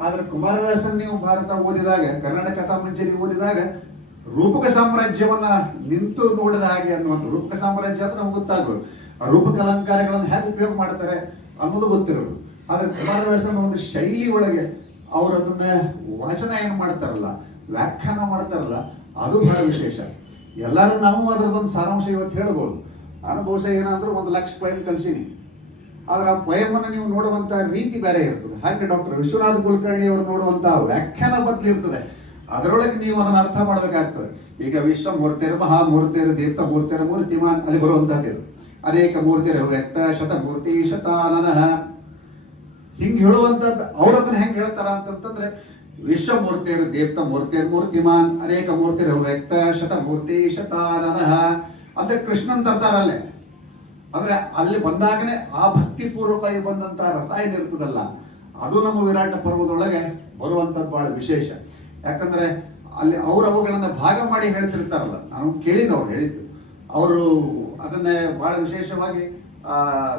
ಆದ್ರೆ ಕುಮಾರವ್ಯಾಸನ್ ನೀವು ಭಾರತ ಓದಿದಾಗ, ಕರ್ನಾಟಕ ಕಥಾಮಂಜರಿ ಓದಿದಾಗ ರೂಪಕ ಸಾಮ್ರಾಜ್ಯವನ್ನ ನಿಂತು ನೋಡಿದ ಹಾಗೆ ಅನ್ನುವಂಥ, ರೂಪಕ ಸಾಮ್ರಾಜ್ಯ ಅಂದ್ರೆ ನಮ್ಗೆ ಗೊತ್ತಾಗೋದು, ಆ ರೂಪಕ ಅಲಂಕಾರಗಳನ್ನು ಹೇಗೆ ಉಪಯೋಗ ಮಾಡ್ತಾರೆ ಅನ್ನೋದು ಗೊತ್ತಿರೋದು. ಆದ್ರೆ ಕುಮಾರವ್ಯಾಸನ ಒಂದು ಶೈಲಿ ಒಳಗೆ ಅವ್ರು ಅದನ್ನ ವಾಚನ ಏನು ಮಾಡ್ತಾರಲ್ಲ, ವ್ಯಾಖ್ಯಾನ ಮಾಡ್ತಾರಲ್ಲ, ಅದು ಬಹಳ ವಿಶೇಷ. ಎಲ್ಲರೂ ನಾವು ಅದರದೊಂದು ಸಾರಾಂಶ ಇವತ್ತು ಹೇಳ್ಬೋದು. ನಾನು ಬಹುಶಃ ಏನಾದ್ರೂ 1,00,000 ಪೊಯಮ್ ಕಲಿಸೀನಿ. ಆದ್ರೆ ಆ ಪೊಯಮನ್ನು ನೀವು ನೋಡುವಂತ ರೀತಿ ಬೇರೆ ಇರ್ತದೆ. ಹಾಗೆ ಡಾಕ್ಟರ್ ವಿಶ್ವನಾಥ ಕುಲಕರ್ಣಿ ಅವರು ನೋಡುವಂತಹ ವ್ಯಾಖ್ಯಾನ ಬದಲಿರ್ತದೆ. ಅದರೊಳಗೆ ನೀವು ಅದನ್ನು ಅರ್ಥ ಮಾಡ್ಬೇಕಾಗ್ತದೆ. ಈಗ ವಿಶ್ವಮೂರ್ತಿರ ಮಹಾಮೂರ್ತಿರ ದೇವತ ಮೂರ್ತಿರ ಮೂರ್ತಿಮಾನ್ ಅಲ್ಲಿ ಬರುವಂತಹದ್ದು, ಅನೇಕ ಮೂರ್ತಿರ ವ್ಯಕ್ತ ಶತಮೂರ್ತಿ ಶತಾನನಃ ಹಿಂಗೆ ಹೇಳುವಂಥದ್ದು. ಅವ್ರದನ್ನ ಹೆಂಗೆ ಹೇಳ್ತಾರ ಅಂತಂತಂದ್ರೆ, ವಿಶ್ವಮೂರ್ತಿಯರು ದೇವತ ಮೂರ್ತಿಯರ್ ಮೂರ್ತಿಮಾನ್ ಅನೇಕ ಮೂರ್ತಿರ ವ್ಯಕ್ತ ಶತಮೂರ್ತಿ ಶತಾನನಃ ಅಂದ್ರೆ ಕೃಷ್ಣನ್ ತರ್ತಾರಲ್ಲೇ. ಅಂದ್ರೆ ಅಲ್ಲಿ ಬಂದಾಗನೇ ಆ ಭಕ್ತಿ ಪೂರ್ವಕವಾಗಿ ಬಂದಂತಹ ರಸಾಯನ ಇರ್ತದಲ್ಲ, ಅದು ನಮ್ಮ ವಿರಾಟ ಪರ್ವದೊಳಗೆ ಬರುವಂಥದ್ದು ಬಹಳ ವಿಶೇಷ. ಯಾಕಂದ್ರೆ ಅಲ್ಲಿ ಅವರು ಅವುಗಳನ್ನ ಭಾಗ ಮಾಡಿ ಹೇಳ್ತಿರ್ತಾರಲ್ಲ, ನಾನು ಕೇಳಿದವ್ರು ಹೇಳಿದ್ದು, ಅವರು ಅದನ್ನೇ ಬಹಳ ವಿಶೇಷವಾಗಿ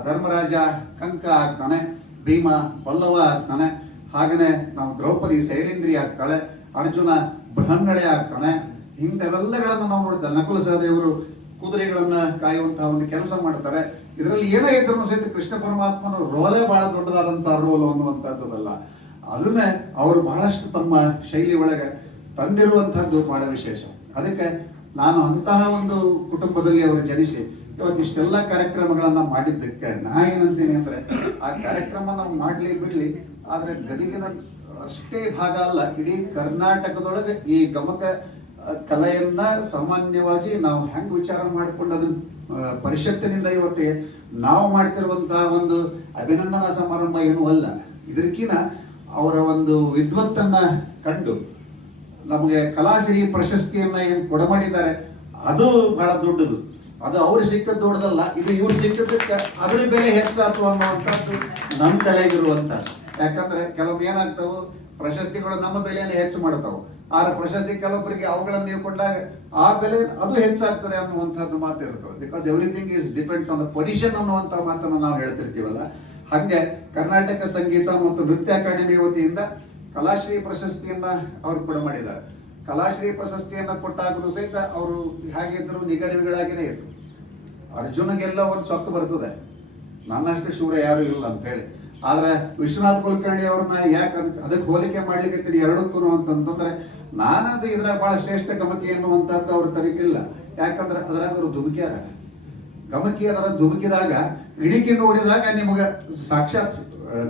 ಧರ್ಮರಾಜ ಕಂಕ ಆಗ್ತಾನೆ, ಭೀಮ ಪಲ್ಲವ ಆಗ್ತಾನೆ, ಹಾಗೇನೆ ನಾವು ದ್ರೌಪದಿ ಸೈರೇಂದ್ರಿ ಆಗ್ತಾಳೆ, ಅರ್ಜುನ ಬೃಹನ್ನಳೆ ಆಗ್ತಾನೆ. ಇಂಥವೆಲ್ಲಗಳನ್ನು ನಾವು ನೋಡ್ತಾರೆ. ನಕುಲ ಸಹದೇವರು ಕುದುರೆಗಳನ್ನ ಕಾಯುವಂತಹ ಒಂದು ಕೆಲಸ ಮಾಡ್ತಾರೆ. ಇದರಲ್ಲಿ ಏನೇ ಇದ್ರೂ ಸಹಿತ ಕೃಷ್ಣ ಪರಮಾತ್ಮನ ರೋಲೇ ಬಹಳ ದೊಡ್ಡದಾದಂತಹ ರೋಲ್ ಅನ್ನುವಂಥದ್ದಲ್ಲ. ಅದನ್ನೇ ಅವರು ಬಹಳಷ್ಟು ತಮ್ಮ ಶೈಲಿ ಒಳಗೆ ತಂದಿರುವಂತಹದ್ದು ಬಹಳ ವಿಶೇಷ. ಅದಕ್ಕೆ ನಾನು ಅಂತಹ ಒಂದು ಕುಟುಂಬದಲ್ಲಿ ಅವರು ಜನಿಸಿ ಇವತ್ತು ಇಷ್ಟೆಲ್ಲ ಕಾರ್ಯಕ್ರಮಗಳನ್ನ ಮಾಡಿದ್ದಕ್ಕೆ ನಾ ಏನಂತೀನಿ ಅಂದ್ರೆ, ಆ ಕಾರ್ಯಕ್ರಮ ನಾವು ಮಾಡ್ಲಿ ಬಿಡ್ಲಿ, ಆದ್ರೆ ಗದಗಿನ ಅಷ್ಟೇ ಭಾಗ ಅಲ್ಲ, ಇಡೀ ಕರ್ನಾಟಕದೊಳಗೆ ಈ ಗಮಕ ಕಲೆಯನ್ನ ಸಾಮಾನ್ಯವಾಗಿ ನಾವು ಹೆಂಗ್ ವಿಚಾರ ಮಾಡಿಕೊಂಡು ಅದನ್ನ ಪರಿಷತ್ತಿನಿಂದ ಇವತ್ತಿಗೆ ನಾವು ಮಾಡ್ತಿರುವಂತಹ ಒಂದು ಅಭಿನಂದನಾ ಸಮಾರಂಭ ಏನೂ ಅಲ್ಲ. ಇದಕ್ಕಿಂತ ಅವರ ಒಂದು ವಿದ್ವತ್ತನ್ನ ಕಂಡು ನಮಗೆ ಕಲಾಸಿರಿ ಪ್ರಶಸ್ತಿಯನ್ನ ಏನು ಕೊಡಮಾಡಿದ್ದಾರೆ ಅದು ಬಹಳ ದೊಡ್ಡದು. ಅದು ಅವ್ರು ಸಿಕ್ಕದ್ದು ದೊಡ್ಡದಲ್ಲ, ಇದು ಇವ್ರು ಸಿಕ್ಕಿದ್ದಕ್ಕೆ ಅದ್ರ ಬೆಲೆ ಹೆಚ್ಚಾತು ಅನ್ನುವಂಥದ್ದು ನಮ್ಮ ತಲೆಗಿರುವಂತ. ಯಾಕಂದ್ರೆ ಕೆಲವು ಏನಾಗ್ತಾವು, ಪ್ರಶಸ್ತಿಗಳು ನಮ್ಮ ಬೆಲೆಯನ್ನು ಹೆಚ್ಚು ಮಾಡ್ತಾವು. ಆದ್ರೆ ಪ್ರಶಸ್ತಿ ಕೆಲವೊಬ್ಬರಿಗೆ ಅವುಗಳನ್ನು ನೀವು ಕೊಂಡಾಗ ಆ ಬೆಲೆ ಅದು ಹೆಚ್ಚಾಗ್ತದೆ ಅನ್ನುವಂಥದ್ದು ಮಾತು ಇರ್ತದೆ. Because everything is depends on the position ಅನ್ನುವಂಥ ಮಾತನ್ನು ನಾವು ಹೇಳ್ತಿರ್ತೀವಲ್ಲ. ಹಾಗೆ ಕರ್ನಾಟಕ ಸಂಗೀತ ಮತ್ತು ನೃತ್ಯ ಅಕಾಡೆಮಿ ವತಿಯಿಂದ ಕಲಾಶ್ರೀ ಪ್ರಶಸ್ತಿಯನ್ನ ಅವರು ಕೂಡ ಮಾಡಿದ್ದಾರೆ. ಕಲಾಶ್ರೀ ಪ್ರಶಸ್ತಿಯನ್ನ ಕೊಟ್ಟಾಗಲೂ ಸಹಿತ ಅವರು ಹೇಗಿದ್ರು ನಿಗರ್ವಿಗಳಾಗಿನೇ ಇದ್ರು. ಅರ್ಜುನಗೆಲ್ಲ ಒಂದು ಸೊಕ್ಕು ಬರ್ತದೆ, ನನ್ನಷ್ಟು ಶೂರ ಯಾರು ಇಲ್ಲ ಅಂತ ಹೇಳಿ. ಆದ್ರೆ ವಿಶ್ವನಾಥ್ ಕುಲಕರ್ಣಿ ಅವ್ರನ್ನ ಯಾಕೆ ಅದಕ್ಕೆ ಹೋಲಿಕೆ ಮಾಡ್ಲಿಕ್ಕೆ ಎರಡಕ್ಕೂ ಅಂತಂತಂದ್ರೆ, ನಾನದು ಇದ್ರ ಬಹಳ ಶ್ರೇಷ್ಠ ಗಮಕಿ ಎನ್ನುವಂಥದ್ದು ಅವ್ರ ತನಿಖೆ ಇಲ್ಲ. ಯಾಕಂದ್ರೆ ಅದ್ರಾಗ ಅವರು ದುಮಕ್ಯಾರ ಗಮಕಿ ಅದರ ಧುಮುಕಿದಾಗ ಇಣಿಕಿ ನೋಡಿದಾಗ ನಿಮಗೆ ಸಾಕ್ಷಾತ್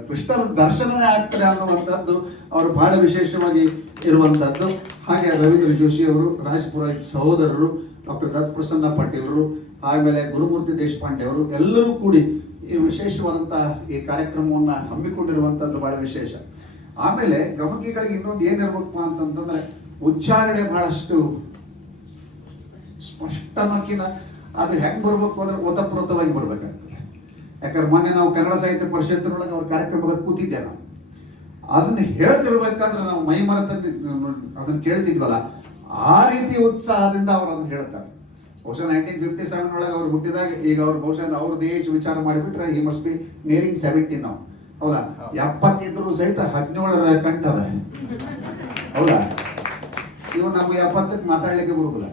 ಕೃಷ್ಣನ ದರ್ಶನನೇ ಆಗ್ತದೆ ಅನ್ನುವಂಥದ್ದು ಅವರು ಬಹಳ ವಿಶೇಷವಾಗಿ ಇರುವಂಥದ್ದು. ಹಾಗೆ ರವೀಂದ್ರ ಜೋಶಿ ಅವರು, ರಾಜ್ ಪುರೋಹಿತ್ ಸಹೋದರರು, ಡಾಕ್ಟರ್ ದತ್ ಪ್ರಸನ್ನ ಪಾಟೀಲರು, ಆಮೇಲೆ ಗುರುಮೂರ್ತಿ ದೇಶಪಾಂಡೆ ಅವರು ಎಲ್ಲರೂ ಕೂಡಿ ಈ ವಿಶೇಷವಾದಂತಹ ಈ ಕಾರ್ಯಕ್ರಮವನ್ನು ಹಮ್ಮಿಕೊಂಡಿರುವಂಥದ್ದು ಬಹಳ ವಿಶೇಷ. ಆಮೇಲೆ ಗಮಕಿಗಳಿಗೆ ಇನ್ನೊಂದು ಏನಿರ್ಬೇಕು ಅಂತಂತಂದ್ರೆ ಉಚ್ಚಾರಣೆ ಬಹಳಷ್ಟು ಸ್ಪಷ್ಟನಕ್ಕಿನ ಅದು ಹೆಂಗ್ ಬರ್ಬೇಕು ಅಂದ್ರೆ ಓತಪ್ರೋತವಾಗಿ ಬರ್ಬೇಕಾಗ್ತದೆ. ಯಾಕಂದ್ರೆ ಮೊನ್ನೆ ನಾವು ಕನ್ನಡ ಸಾಹಿತ್ಯ ಪರಿಷತ್ತಿನೊಳಗೆ ಅವ್ರ ಕಾರ್ಯಕ್ರಮದಲ್ಲಿ ಕೂತಿದ್ದೆ ನಾವು. ಅದನ್ನ ಹೇಳ್ತಿರ್ಬೇಕಾದ್ರೆ ನಾವು ಮೈ ಮರೆತ ಅದನ್ನ ಕೇಳ್ತಿದ್ವಲ್ಲ, ಆ ರೀತಿ ಉತ್ಸಾಹದಿಂದ ಅವ್ರು ಅದನ್ನ ಹೇಳ್ತಾರೆ. ಬಹುಶಃ 1957 ಒಳಗೆ ಅವ್ರು ಹುಟ್ಟಿದಾಗ ಈಗ ಅವ್ರು ಬಹುಶಃ ಅವ್ರದ್ದು ಏಜ್ ವಿಚಾರ ಮಾಡಿಬಿಟ್ರೆ ಈ ಮಸ್ಟ್ ಬಿ ನಿಯರಿಂಗ್ 70 ನಾವು. ಹೌದಾ? 70 ಇದ್ರು ಸಹಿತ 17 ಕಂಠದ. ಹೌದಾ? ಇವು ನಾವು 70ಕ್ಕೆ ಮಾತಾಡ್ಲಿಕ್ಕೆ ಬರುದಿಲ್ಲ.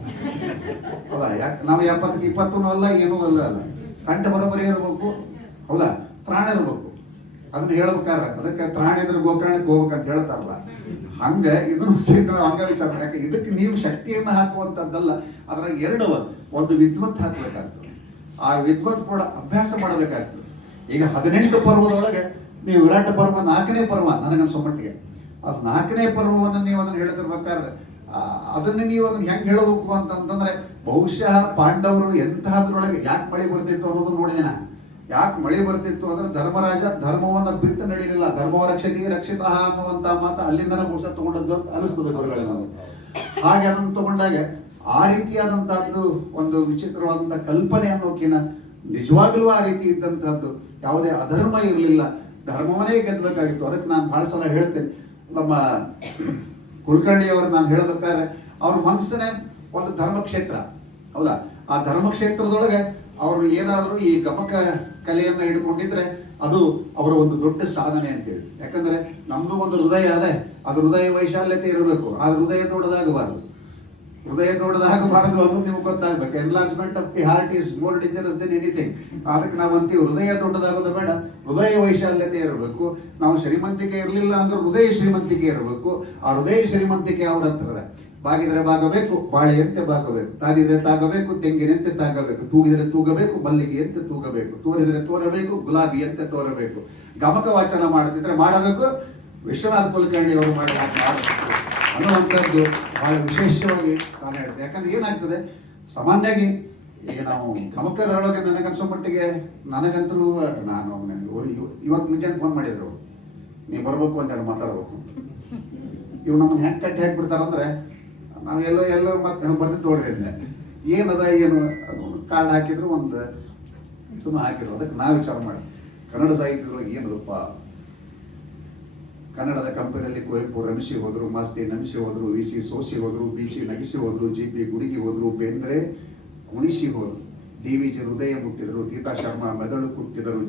ಹೌದಾ? ಯಾಕೆ ನಾವು 70ಕ್ಕೆ 20 ಅಲ್ಲ, ಏನೂ ಅಲ್ಲ. ಕಂಠ ಬರೋಬ್ಬರಿ ಇರಬೇಕು. ಹೌದಾ? ಪ್ರಾಣ ಇರ್ಬೇಕು. ಅದನ್ನ ಹೇಳ್ಬೇಕಾದ್ರೆ ಅದಕ್ಕೆ ಪ್ರಾಣ ಇದ್ರೆ ಗೋಕರ್ಣಕ್ಕೆ ಹೋಗ್ಬೇಕಂತ ಹೇಳ್ತಾರಲ್ಲ, ಹಂಗ ಇದನ್ನು ಸಹಿತ ಹಂಗ ವಿಚಾರ. ಯಾಕೆ ಇದಕ್ಕೆ ನೀವು ಶಕ್ತಿಯನ್ನು ಹಾಕುವಂಥದ್ದಲ್ಲ, ಅದ್ರಾಗ ಎರಡು, ಒಂದು ವಿದ್ವತ್ ಹಾಕ್ಬೇಕಾಗ್ತದೆ, ಆ ವಿದ್ವತ್ ಕೂಡ ಅಭ್ಯಾಸ ಮಾಡಬೇಕಾಗ್ತದೆ. ಈಗ 18 ಪರ್ವದೊಳಗೆ ನೀವು ವಿರಾಟ ಪರ್ವ 4ನೇ ಪರ್ವ ನನಗನ್ಸೋ ಮಟ್ಟಿಗೆ, ಅದು 4ನೇ ಪರ್ವವನ್ನು ನೀವು ಅದನ್ನ ಹೇಳ್ತಿರ್ಬೇಕಾದ್ರೆ ಅದನ್ನ ನೀವು ಅದನ್ನ ಹೆಂಗ್ ಹೇಳಬೇಕು ಅಂತಂದ್ರೆ ಬಹುಶಃ ಪಾಂಡವರು ಎಂತಹದ್ರೊಳಗೆ ಯಾಕೆ ಮಳೆ ಬರ್ತಿತ್ತು ಅನ್ನೋದನ್ನ ನೋಡಿದೆ ನಾನು. ಯಾಕೆ ಮಳೆ ಬರ್ತಿತ್ತು ಅಂದ್ರೆ ಧರ್ಮರಾಜ ಧರ್ಮವನ್ನ ಬಿಟ್ಟು ನಡೀಲಿಲ್ಲ. ಧರ್ಮವ ರಕ್ಷತಿ ರಕ್ಷಿತ ಅನ್ನುವಂತ ಮಾತು ಅಲ್ಲಿಂದನೇ ಬಹುಶಃ ತಗೊಂಡದ್ದು ಅಂತ ಅನಿಸ್ತದೆ ಗುರುಗಳೇ ನಾವು. ಹಾಗೆ ಅದನ್ನು ತಗೊಂಡಾಗ ಆ ರೀತಿಯಾದಂತಹದ್ದು ಒಂದು ವಿಚಿತ್ರವಾದಂತಹ ಕಲ್ಪನೆ ಅನ್ನೋಕಿನ ನಿಜವಾಗ್ಲೂ ಆ ರೀತಿ ಇದ್ದಂತಹದ್ದು ಯಾವುದೇ ಅಧರ್ಮ ಇರಲಿಲ್ಲ, ಧರ್ಮವನ್ನೇ ಗೆದ್ದಬೇಕಾಗಿತ್ತು. ಅದಕ್ಕೆ ನಾನು ಬಹಳ ಸಲ ಹೇಳ್ತೇನೆ, ನಮ್ಮ ಕುಲಕರ್ಣಿಯವರು ನಾನು ಹೇಳ್ಬೇಕಾದ್ರೆ ಅವ್ರ ಮನಸ್ಸನ್ನೇ ಒಂದು ಧರ್ಮಕ್ಷೇತ್ರ. ಹೌದಾ? ಆ ಧರ್ಮಕ್ಷೇತ್ರದೊಳಗೆ ಅವರು ಏನಾದರೂ ಈ ಗಮಕ ಕಲೆಯನ್ನ ಹಿಡ್ಕೊಂಡಿದ್ರೆ ಅದು ಅವರ ಒಂದು ದೊಡ್ಡ ಸಾಧನೆ ಅಂತೇಳಿ. ಯಾಕಂದ್ರೆ ನಮ್ದು ಒಂದು ಹೃದಯ ಅದೇ, ಅದು ಹೃದಯ ವೈಶಾಲ್ಯತೆ ಇರಬೇಕು. ಆ ಹೃದಯ ದೊಡ್ಡದಾಗಬಾರದು ಅನ್ನೋದು ನಿಮ್ಗೆ ಗೊತ್ತಾಗ್ಬೇಕು. Enlargement of the heart is more dangerous than anything. ಅದಕ್ಕೆ ನಾವು ಅಂತೀವಿ ಹೃದಯ ದೊಡ್ಡದಾಗೋದು ಬೇಡ, ಹೃದಯ ವೈಶಾಲ್ಯತೆ ಇರಬೇಕು. ನಾವು ಶ್ರೀಮಂತಿಕೆ ಇರಲಿಲ್ಲ ಅಂದ್ರೆ ಹೃದಯ ಶ್ರೀಮಂತಿಕೆ ಇರಬೇಕು. ಆ ಹೃದಯ ಶ್ರೀಮಂತಿಕೆ ಅವ್ರ ಹತ್ರ ಬಾಗಿದ್ರೆ ಬಾಗಬೇಕು, ಬಾಳೆಯಂತೆ ಬಾಗಬೇಕು, ತಾಗಿದ್ರೆ ತಾಗಬೇಕು, ತೆಂಗಿನಂತೆ ತಾಗಬೇಕು, ತೂಗಿದ್ರೆ ತೂಗಬೇಕು, ಮಲ್ಲಿಗೆಯಂತೆ ತೂಗಬೇಕು, ತೋರಿದ್ರೆ ತೋರಬೇಕು, ಗುಲಾಬಿಯಂತೆ ತೋರಬೇಕು. ಗಮಕ ವಾಚನ ಮಾಡದಿದ್ರೆ ಮಾಡಬೇಕು, ವಿಶ್ವನಾಥ ಕುಲಕರ್ಣಿ ಅವರು ಮಾಡಬೇಕು ಅನ್ನುವಂಥದ್ದು ಬಹಳ ವಿಶೇಷವಾಗಿ ನಾನು ಹೇಳ್ತೇನೆ. ಯಾಕಂದ್ರೆ ಏನಾಗ್ತದೆ ಸಾಮಾನ್ಯವಾಗಿ ಈಗ ನಾವು ಗಮಕದೊಳಗೆ ನನಗನ್ಸೋ ಮಟ್ಟಿಗೆ ನನಗಂತರೂ ನಾನು ಇವತ್ತು ಮುಂಚೆ ಫೋನ್ ಮಾಡಿದ್ರು, ನೀವು ಬರ್ಬೇಕು ಅಂತ ಹೇಳಿ ಮಾತಾಡ್ಬೇಕು. ಇವು ನಮ್ಮನ್ನ ಹೆಂಗೆ ಕಟ್ಟಿ ಹಾಕ್ಬಿಡ್ತಾರಂದ್ರೆ ನಾವೆಲ್ಲೋ ಮತ್ತೆ ಬರ್ದು ತೋಡ್ರಿದ್ದೆ ಏನದ ಏನು ಅದು ಒಂದು ಕಾರ್ಡ್ ಹಾಕಿದ್ರು, ಒಂದು ಇದನ್ನು ಹಾಕಿದ್ರು. ಅದಕ್ಕೆ ನಾವು ವಿಚಾರ ಮಾಡಿ ಕನ್ನಡ ಸಾಹಿತ್ಯದೊಳಗೆ ಏನದಪ್ಪ, ಕನ್ನಡದ ಕಂಪನಿಯಲ್ಲಿ ಕುವೆಂಪು ರಮಿಸಿ ಹೋದ್ರು, ಮಾಸ್ತಿ ನಮಿಸಿ ಹೋದ್ರು, ವಿ.ಸಿ. ಸೋಸಿ ಹೋದ್ರು, ಬಿ.ಸಿ. ನಗಿಸಿ ಹೋದ್ರು, ಜಿ.ಪಿ. ಗುಡುಗಿ ಹೋದ್ರು, ಬೇಂದ್ರೆ ಕುಣಿಸಿ ಹೋದ್ರು, ಡಿ.ವಿ.ಜಿ. ಹೃದಯ ಮುಟ್ಟಿದರು, ಗೀತಾ ಶರ್ಮಾ ಮೆದುಳು ಕುಟ್ಟಿದರು,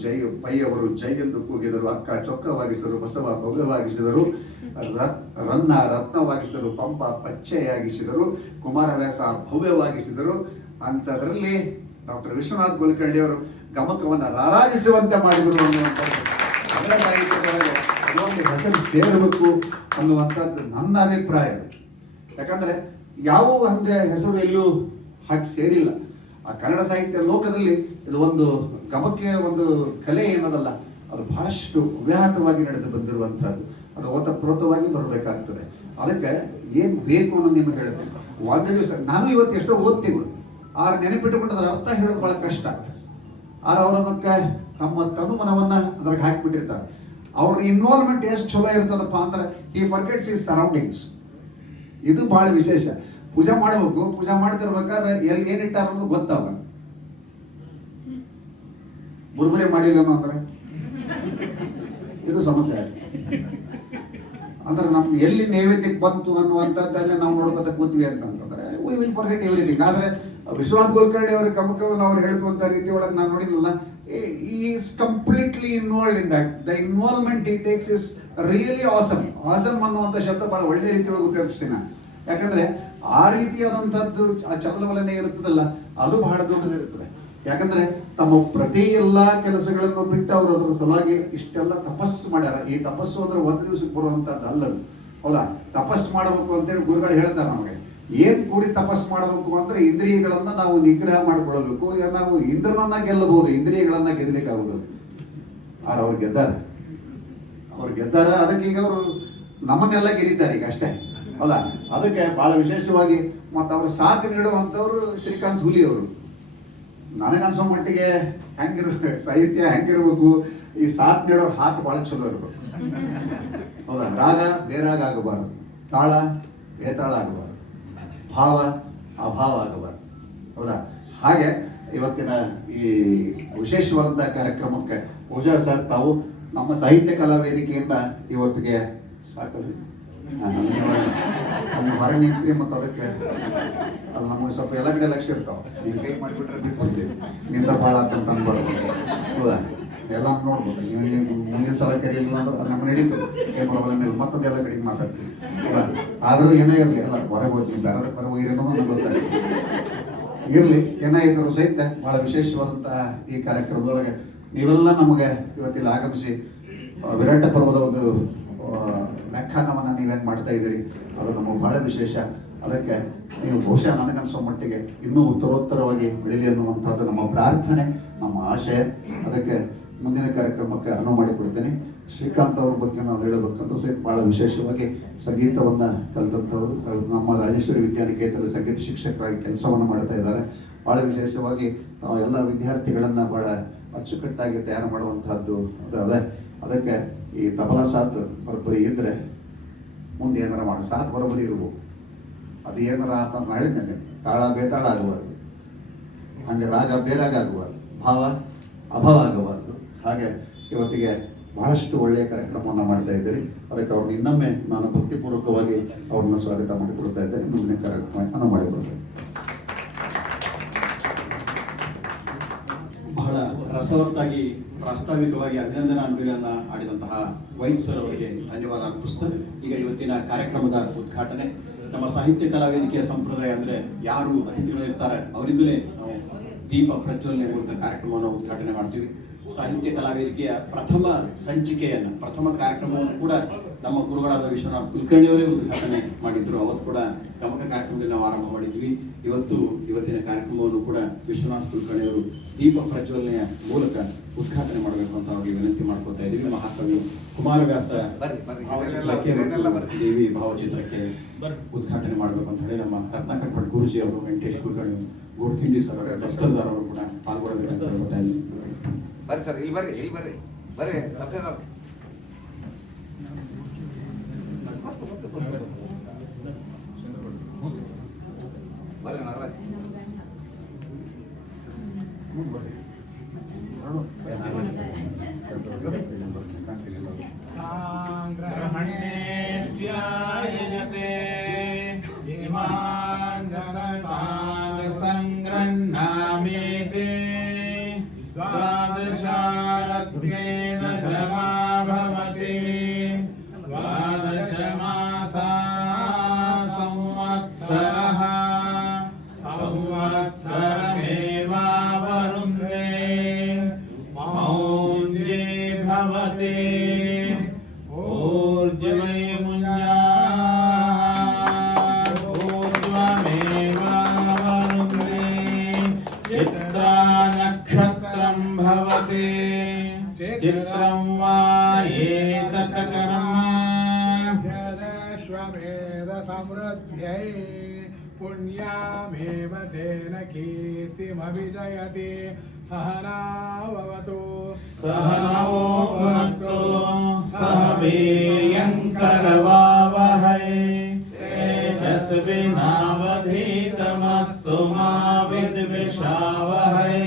ಪೈ ಅವರು ಜೈ ಎಂದು ಕೂಗಿದರು, ಅಕ್ಕ ಚೊಕ್ಕವಾಗಿಸಿದರು, ಬಸವ ಭವ್ಯವಾಗಿಸಿದರು, ರನ್ನ ರತ್ನವಾಗಿಸಿದರು, ಪಂಪ ಪಚ್ಚೆಯಾಗಿಸಿದರು, ಕುಮಾರವ್ಯಾಸ ಭವ್ಯವಾಗಿಸಿದರು. ಅಂಥದ್ರಲ್ಲಿ ಡಾಕ್ಟರ್ ವಿಶ್ವನಾಥ್ ಕುಲಕರ್ಣಿ ಅವರು ಗಮಕವನ್ನು ರಾರಾಜಿಸುವಂತೆ ಮಾಡಿದರು ಅನ್ನುವಂಥದ್ದು ಕನ್ನಡ ಸಾಹಿತ್ಯದೊಳಗೆ ಅದೊಂದು ಹೆಸರು ಸೇರಬೇಕು ಅನ್ನುವಂಥದ್ದು ನನ್ನ ಅಭಿಪ್ರಾಯ. ಯಾಕಂದ್ರೆ ಯಾವ ಹಂಗೆ ಹೆಸರು ಎಲ್ಲೂ ಹಾಕಿ ಸೇರಿಲ್ಲ. ಆ ಕನ್ನಡ ಸಾಹಿತ್ಯ ಲೋಕದಲ್ಲಿ ಇದು ಒಂದು ಗಮಕ್ಕೆ ಒಂದು ಕಲೆ ಏನದಲ್ಲ, ಅದು ಬಹಳಷ್ಟು ವ್ಯಾಹತವಾಗಿ ನಡೆದು ಬಂದಿರುವಂಥದ್ದು. ಅದು ಓತಪ್ರೋತವಾಗಿ ಬರಬೇಕಾಗ್ತದೆ. ಅದಕ್ಕೆ ಏನು ಬೇಕು ಅನ್ನೋದು ನಿಮಗೆ ಹೇಳ್ತೇನೆ. ಒಂದು ದಿವಸ ನಾನು ಇವತ್ತು ಎಷ್ಟೋ ಓದ್ತೀವಿ, ಆರು ನೆನಪಿಟ್ಟುಕೊಂಡು ಅದರ ಅರ್ಥ ಹೇಳೋದು ಬಹಳ ಕಷ್ಟ. ಆದ್ರೆ ಅವರು ಅದಕ್ಕೆ ತಮ್ಮ ತನುಮನವನ್ನ ಅದ್ರಾಗ ಹಾಕಿಬಿಟ್ಟಿರ್ತಾರೆ. ಅವ್ರ ಇನ್ವಾಲ್ವ್ಮೆಂಟ್ ಎಷ್ಟು ಚಲೋ ಇರ್ತದಪ್ಪ ಅಂದ್ರೆ ಈ ಫರ್ಗೆಟ್ಸ್ ಈಸ್ ಸರೌಂಡಿಂಗ್ಸ್. ಇದು ಬಹಳ ವಿಶೇಷ. ಪೂಜೆ ಮಾಡಬೇಕು, ಪೂಜೆ ಮಾಡ್ತಿರ್ಬೇಕಾದ್ರೆ ಎಲ್ಲಿ ಏನಿಟ್ಟಾರ ಅನ್ನೋದು ಗೊತ್ತಾವ. ಬುರ್ಬುರಿ ಮಾಡಿಲ್ಲ ಅಂದ್ರೆ ಇದು ಸಮಸ್ಯೆ. ಅಂದ್ರೆ ನಮ್ಗೆ ಎಲ್ಲಿ ನೈವೇದ್ಯಕ್ಕೆ ಬಂತು ಅನ್ನುವಂಥದ್ದಲ್ಲೇ ನಾವು ನೋಡ್ಕೊತ ಕೂತ್ವಿ ಅಂತಂದ್ರೆ ವಿ ವಿಲ್ ಫರ್ಗೆಟ್ ಎವ್ರಿಥಿಂಗ್. ಆದ್ರೆ ವಿಶ್ವನಾಥ್ ಕುಲಕರ್ಣಿ ಅವರ ಗಮಕವನ್ನು ಅವ್ರು ಹೇಳುವಂತ ರೀತಿ ಒಳಗೆ ನಾನು ನೋಡಿಲ್ಲ. Is completely involved in that. The involvement he takes is really awesome. Awesome ಅನ್ನುವಂಥ ಶಬ್ದ ಬಹಳ ಒಳ್ಳೆ ರೀತಿ ಒಳಗೆ ಉಪಯೋಗಿಸ್ತೀನಿ ನಾನು. ಯಾಕಂದ್ರೆ ಆ ರೀತಿಯಾದಂಥದ್ದು ಆ ಚಲನವಲನೆ ಇರುತ್ತದಲ್ಲ, ಅದು ಬಹಳ ದೊಡ್ಡದಿರುತ್ತದೆ. ಯಾಕಂದ್ರೆ ತಮ್ಮ ಪ್ರತಿ ಎಲ್ಲಾ ಕೆಲಸಗಳನ್ನು ಬಿಟ್ಟು ಅವರು ಅದರ ಸಲುವಾಗಿ ಇಷ್ಟೆಲ್ಲ ತಪಸ್ಸು ಮಾಡ್ಯಾರ. ಈ ತಪಸ್ಸು ಅಂದ್ರೆ ಒಂದು ದಿವಸಕ್ಕೆ ಬರುವಂತದ್ದು ಅಲ್ಲದು. ಹೌದಾ? ತಪಸ್ಸು ಮಾಡಬೇಕು ಅಂತೇಳಿ ಗುರುಗಳು ಹೇಳ್ತಾರೆ ನಮಗೆ. ಏನ್ ಕೂಡಿ ತಪಸ್ ಮಾಡಬೇಕು ಅಂದ್ರೆ ಇಂದ್ರಿಯಗಳನ್ನ ನಾವು ನಿಗ್ರಹ ಮಾಡಿಕೊಳ್ಳಬೇಕು. ಈಗ ನಾವು ಇಂದ್ರನನ್ನ ಗೆಲ್ಲಬಹುದು, ಇಂದ್ರಿಯಗಳನ್ನ ಗೆಲ್ಲಲಿಕ್ಕಾಗುದಿಲ್ಲ. ಆದ್ರೆ ಅವ್ರು ಗೆದ್ದಾರ ಅದಕ್ಕೆ ಈಗ ಅವರು ನಮ್ಮನ್ನೆಲ್ಲ ಗೆದ್ದಿದ್ದಾರೆ ಈಗ ಅಷ್ಟೇ ಅಲ್ಲ. ಅದಕ್ಕೆ ಬಹಳ ವಿಶೇಷವಾಗಿ ಮತ್ತು ಅವ್ರ ಸಾಥ್ ನೀಡುವಂಥವ್ರು ಶ್ರೀಕಾಂತ್ ಹುಲಿ ಅವರು. ನನಗನ್ಸೋ ಮಟ್ಟಿಗೆ ಸಾಹಿತ್ಯ ಹೆಂಗಿರ್ಬೇಕು, ಈ ಸಾಥ್ ನೀಡೋರು ಹಾತ್ ಬಹಳ ಚಲೋ ಇರ್ಬೇಕು. ಹೌದಾ? ರಾಗ ಬೇರಾಗ ಆಗಬಾರ್ದು, ತಾಳ ಬೇತಾಳ ಆಗಬಾರ್ದು, ಭಾವ ಅಭಾವ ಆಗಬಾರ್ದು. ಹೌದಾ? ಹಾಗೆ ಇವತ್ತಿನ ಈ ವಿಶೇಷವಾದಂಥ ಕಾರ್ಯಕ್ರಮಕ್ಕೆ ಪೂಜಾ ಸರ್ ತಾವು ನಮ್ಮ ಸಾಹಿತ್ಯ ಕಲಾ ವೇದಿಕೆಯಿಂದ ಇವತ್ತಿಗೆ ಸಾಕಲ್ರಿ ನಮ್ಮ ಹೊರ ನಿಂತ್ರಿ ಮತ್ತು ಅದಕ್ಕೆ ಅದು ನಮಗೆ ಸ್ವಲ್ಪ ಎಲ್ಲ ಕಡೆ ಲಕ್ಷ್ಯ ಇರ್ತಾವೆ. ನೀವು ಕೈ ಮಾಡಿಬಿಟ್ರೆ ಬಿಟ್ಬಿಡ್ತೀವಿ, ನಿಂದ ಭಾಳ ಅಂತ ಅನ್ಬಾರ್ದು. ಹೌದಾ? ಎಲ್ಲ ನೋಡ್ಬೋದು. ನೀವು ಮುಂದಿನ ಸಲ ಕರೆಯಲಿಲ್ಲ ಅಂದ್ರೆ ನಮ್ಮ ನಡೀತದೆ, ಏನು ಪ್ರಾಬ್ಲಮ್ ಇಲ್ಲ, ಮತ್ತೊಂದೆಲ್ಲ ಕಡೆಗೆ ಮಾತಾಡ್ತೀವಿ. ಹೌದಾ? ಆದರೂ ಏನೇ ಇರಲಿ, ಎಲ್ಲ ಹೊರಗೆ ಹೋಗ್ತೀನಿ, ಬೇರೆ ಹೊರಗೆ ಹೋಗಿರೋದು ನನಗೆ ಗೊತ್ತಾಗ್ತದೆ. ಇರಲಿ, ಏನೇ ಇದ್ದರೂ ಸಹಿತ ಭಾಳ ವಿಶೇಷವಾದಂತಹ ಈ ಕಾರ್ಯಕ್ರಮದೊಳಗೆ ನೀವೆಲ್ಲ ನಮಗೆ ಇವತ್ತಿಲ್ಲಿ ಆಗಮಿಸಿ ವಿರಾಟ ಪರ್ವದ ಒಂದು ವ್ಯಾಖ್ಯಾನವನ್ನು ನೀವೇನು ಮಾಡ್ತಾ ಇದ್ದೀರಿ, ಅದು ನಮಗೆ ಬಹಳ ವಿಶೇಷ. ಅದಕ್ಕೆ ನೀವು ಬಹುಶಃ ನನಗನ್ಸೋ ಮಟ್ಟಿಗೆ ಇನ್ನೂ ಉತ್ತರೋತ್ತರವಾಗಿ ಬೆಳೀಲಿ ಅನ್ನುವಂಥದ್ದು ನಮ್ಮ ಪ್ರಾರ್ಥನೆ, ನಮ್ಮ ಆಶಯ. ಅದಕ್ಕೆ ಮುಂದಿನ ಕಾರ್ಯಕ್ರಮಕ್ಕೆ ಅನುವು ಮಾಡಿಕೊಡ್ತೇನೆ. ಶ್ರೀಕಾಂತ್ ಅವ್ರ ಬಗ್ಗೆ ನಾವು ಹೇಳಬೇಕಂದ್ರೆ ಸಹಿತ ಭಾಳ ವಿಶೇಷವಾಗಿ ಸಂಗೀತವನ್ನು ಕಲಿತಂಥವ್ರು, ನಮ್ಮ ರಾಜೇಶ್ವರಿ ವಿದ್ಯಾನಿಕೇತನದ ಸಂಗೀತ ಶಿಕ್ಷಕರಾಗಿ ಕೆಲಸವನ್ನು ಮಾಡ್ತಾ ಇದ್ದಾರೆ. ಭಾಳ ವಿಶೇಷವಾಗಿ ನಾವು ಎಲ್ಲ ವಿದ್ಯಾರ್ಥಿಗಳನ್ನು ಭಾಳ ಅಚ್ಚುಕಟ್ಟಾಗಿ ತಯಾರು ಮಾಡುವಂತಹದ್ದು ಅದೇ. ಅದಕ್ಕೆ ಈ ತಬಲಾ ಸಾತ್ ಬರೋಬ್ಬರಿ ಇದ್ರೆ ಮುಂದೆ ಏನಾರ ಮಾಡಿ ಸಾತ್ ಬರೋಬ್ಬರಿ ಇರ್ಬೋದು. ಅದು ಏನಾರ ಅಂತ ಹೇಳಿದ್ಮೇಲೆ ತಾಳ ಬೇತಾಳ ಆಗಬಾರ್ದು, ಹಾಗೆ ರಾಗ ಬೇರಾಗ ಆಗಬಾರ್ದು, ಭಾವ ಅಭಾವ ಆಗಬಾರ್ದು. ಹಾಗೆ ಇವತ್ತಿಗೆ ಬಹಳಷ್ಟು ಒಳ್ಳೆಯ ಕಾರ್ಯಕ್ರಮವನ್ನು ಮಾಡ್ತಾ ಇದ್ದೀರಿ. ಅದಕ್ಕೆ ಅವ್ರನ್ನ ಇನ್ನೊಮ್ಮೆ ನಾನು ಭಕ್ತಿಪೂರ್ವಕವಾಗಿ ಅವ್ರನ್ನ ಸ್ವಾಗತ ಮಾಡಿಕೊಡ್ತಾ ಇದ್ದೇನೆ. ಮುಂದಿನ ಕಾರ್ಯಕ್ರಮ ಮಾಡಿಕೊಡ್ತೇನೆ. ಬಹಳ ರಸವತ್ತಾಗಿ ಪ್ರಾಸ್ತಾವಿಕವಾಗಿ ಅಭಿನಂದನಾಂಜಲಿಯನ್ನ ಆಡಿದಂತಹ ವೈದ್ ಸರ್ ಅವರಿಗೆ ಧನ್ಯವಾದ ಅರ್ಪಿಸ್ತಾರೆ. ಈಗ ಇವತ್ತಿನ ಕಾರ್ಯಕ್ರಮದ ಉದ್ಘಾಟನೆ ನಮ್ಮ ಸಾಹಿತ್ಯ ಕಲಾ ವೇದಿಕೆಯ ಸಂಪ್ರದಾಯ ಅಂದ್ರೆ ಯಾರು ಅತಿಥಿಗಳಿರ್ತಾರೆ ಅವರಿಂದಲೇ ನಾವು ದೀಪ ಪ್ರಜ್ವಲನೆ ಮೂಲಕ ಕಾರ್ಯಕ್ರಮವನ್ನು ಉದ್ಘಾಟನೆ ಮಾಡ್ತೀವಿ. ಸಾಹಿತ್ಯ ಕಲಾ ವೇದಿಕೆಯ ಪ್ರಥಮ ಸಂಚಿಕೆಯನ್ನು, ಪ್ರಥಮ ಕಾರ್ಯಕ್ರಮವನ್ನು ಕೂಡ ನಮ್ಮ ಗುರುಗಳಾದ ವಿಶ್ವನಾಥ್ ಕುಲಕರ್ಣಿಯವರೇ ಉದ್ಘಾಟನೆ ಮಾಡಿದ್ರು. ಅವತ್ತು ಕೂಡ ಗಮಕ ಕಾರ್ಯಕ್ರಮದಲ್ಲಿ ನಾವು ಆರಂಭ ಮಾಡಿದ್ವಿ. ಇವತ್ತಿನ ಕಾರ್ಯಕ್ರಮವನ್ನು ಕೂಡ ವಿಶ್ವನಾಥ್ ಕುಲಕರ್ಣಿಯವರು ದೀಪ ಪ್ರಜ್ವಲನೆಯ ಮೂಲಕ ಉದ್ಘಾಟನೆ ಮಾಡಬೇಕು ಅಂತ ಅವರಿಗೆ ವಿನಂತಿ ಮಾಡ್ಕೊತಾ ಇದ್ದೀವಿ. ಮಹಾಕವಿ ಕುಮಾರವ್ಯಾಸ ದೇವಿ ಭಾವಚಿತ್ರಕ್ಕೆ ಉದ್ಘಾಟನೆ ಮಾಡಬೇಕು ಅಂತ ಹೇಳಿ ನಮ್ಮ ರತ್ನಾಕರ್ ಭಟ್ ಗುರುಜಿ ಅವರು, ವೆಂಕಟೇಶ್ ಕುಲಕರ್ಣಿ, ಗೋಡ್ಖಿಂಡಿ ಸರ್, ದಸ್ತಲ್ದಾರ್ ಅವರು ಕೂಡ ಪಾಲ್ಗೊಳ್ಳಬೇಕಂತ ಹೇಳ್ತಾ ಇದ್ದೀವಿ. ಬರ್ರಿ ಸರ್, ಇಲ್ಲಿ ಬರ್ರಿ ಬರ್ರಿ ನಾಗರಾಜ್ ಸಂಗ್ರಹ್ಣಾಮೇತೆ ದ್ವಾದಶಾರತ್ವೇನ ಧರ್ಮಾ ಭವತಿ ದ್ವಾದಶ ಮಾಸಾ ಸಂವತ್ಸರಃ ಸಂವತ್ಸರಮೇವಾವರುಂಧೆ ಮೌಂಜೇ ಭವತಿ ಊರ್ಜಮೇ चित्रं वा एतत्कर्म समृद्ध्यै पुण्यामेव तेन कीर्तिमभिजयति सहनाववतु सहनौ भुनक्तु सह वीर्यं करवावहै तेजस्विनावधीतमस्तु मा विद्विषावहै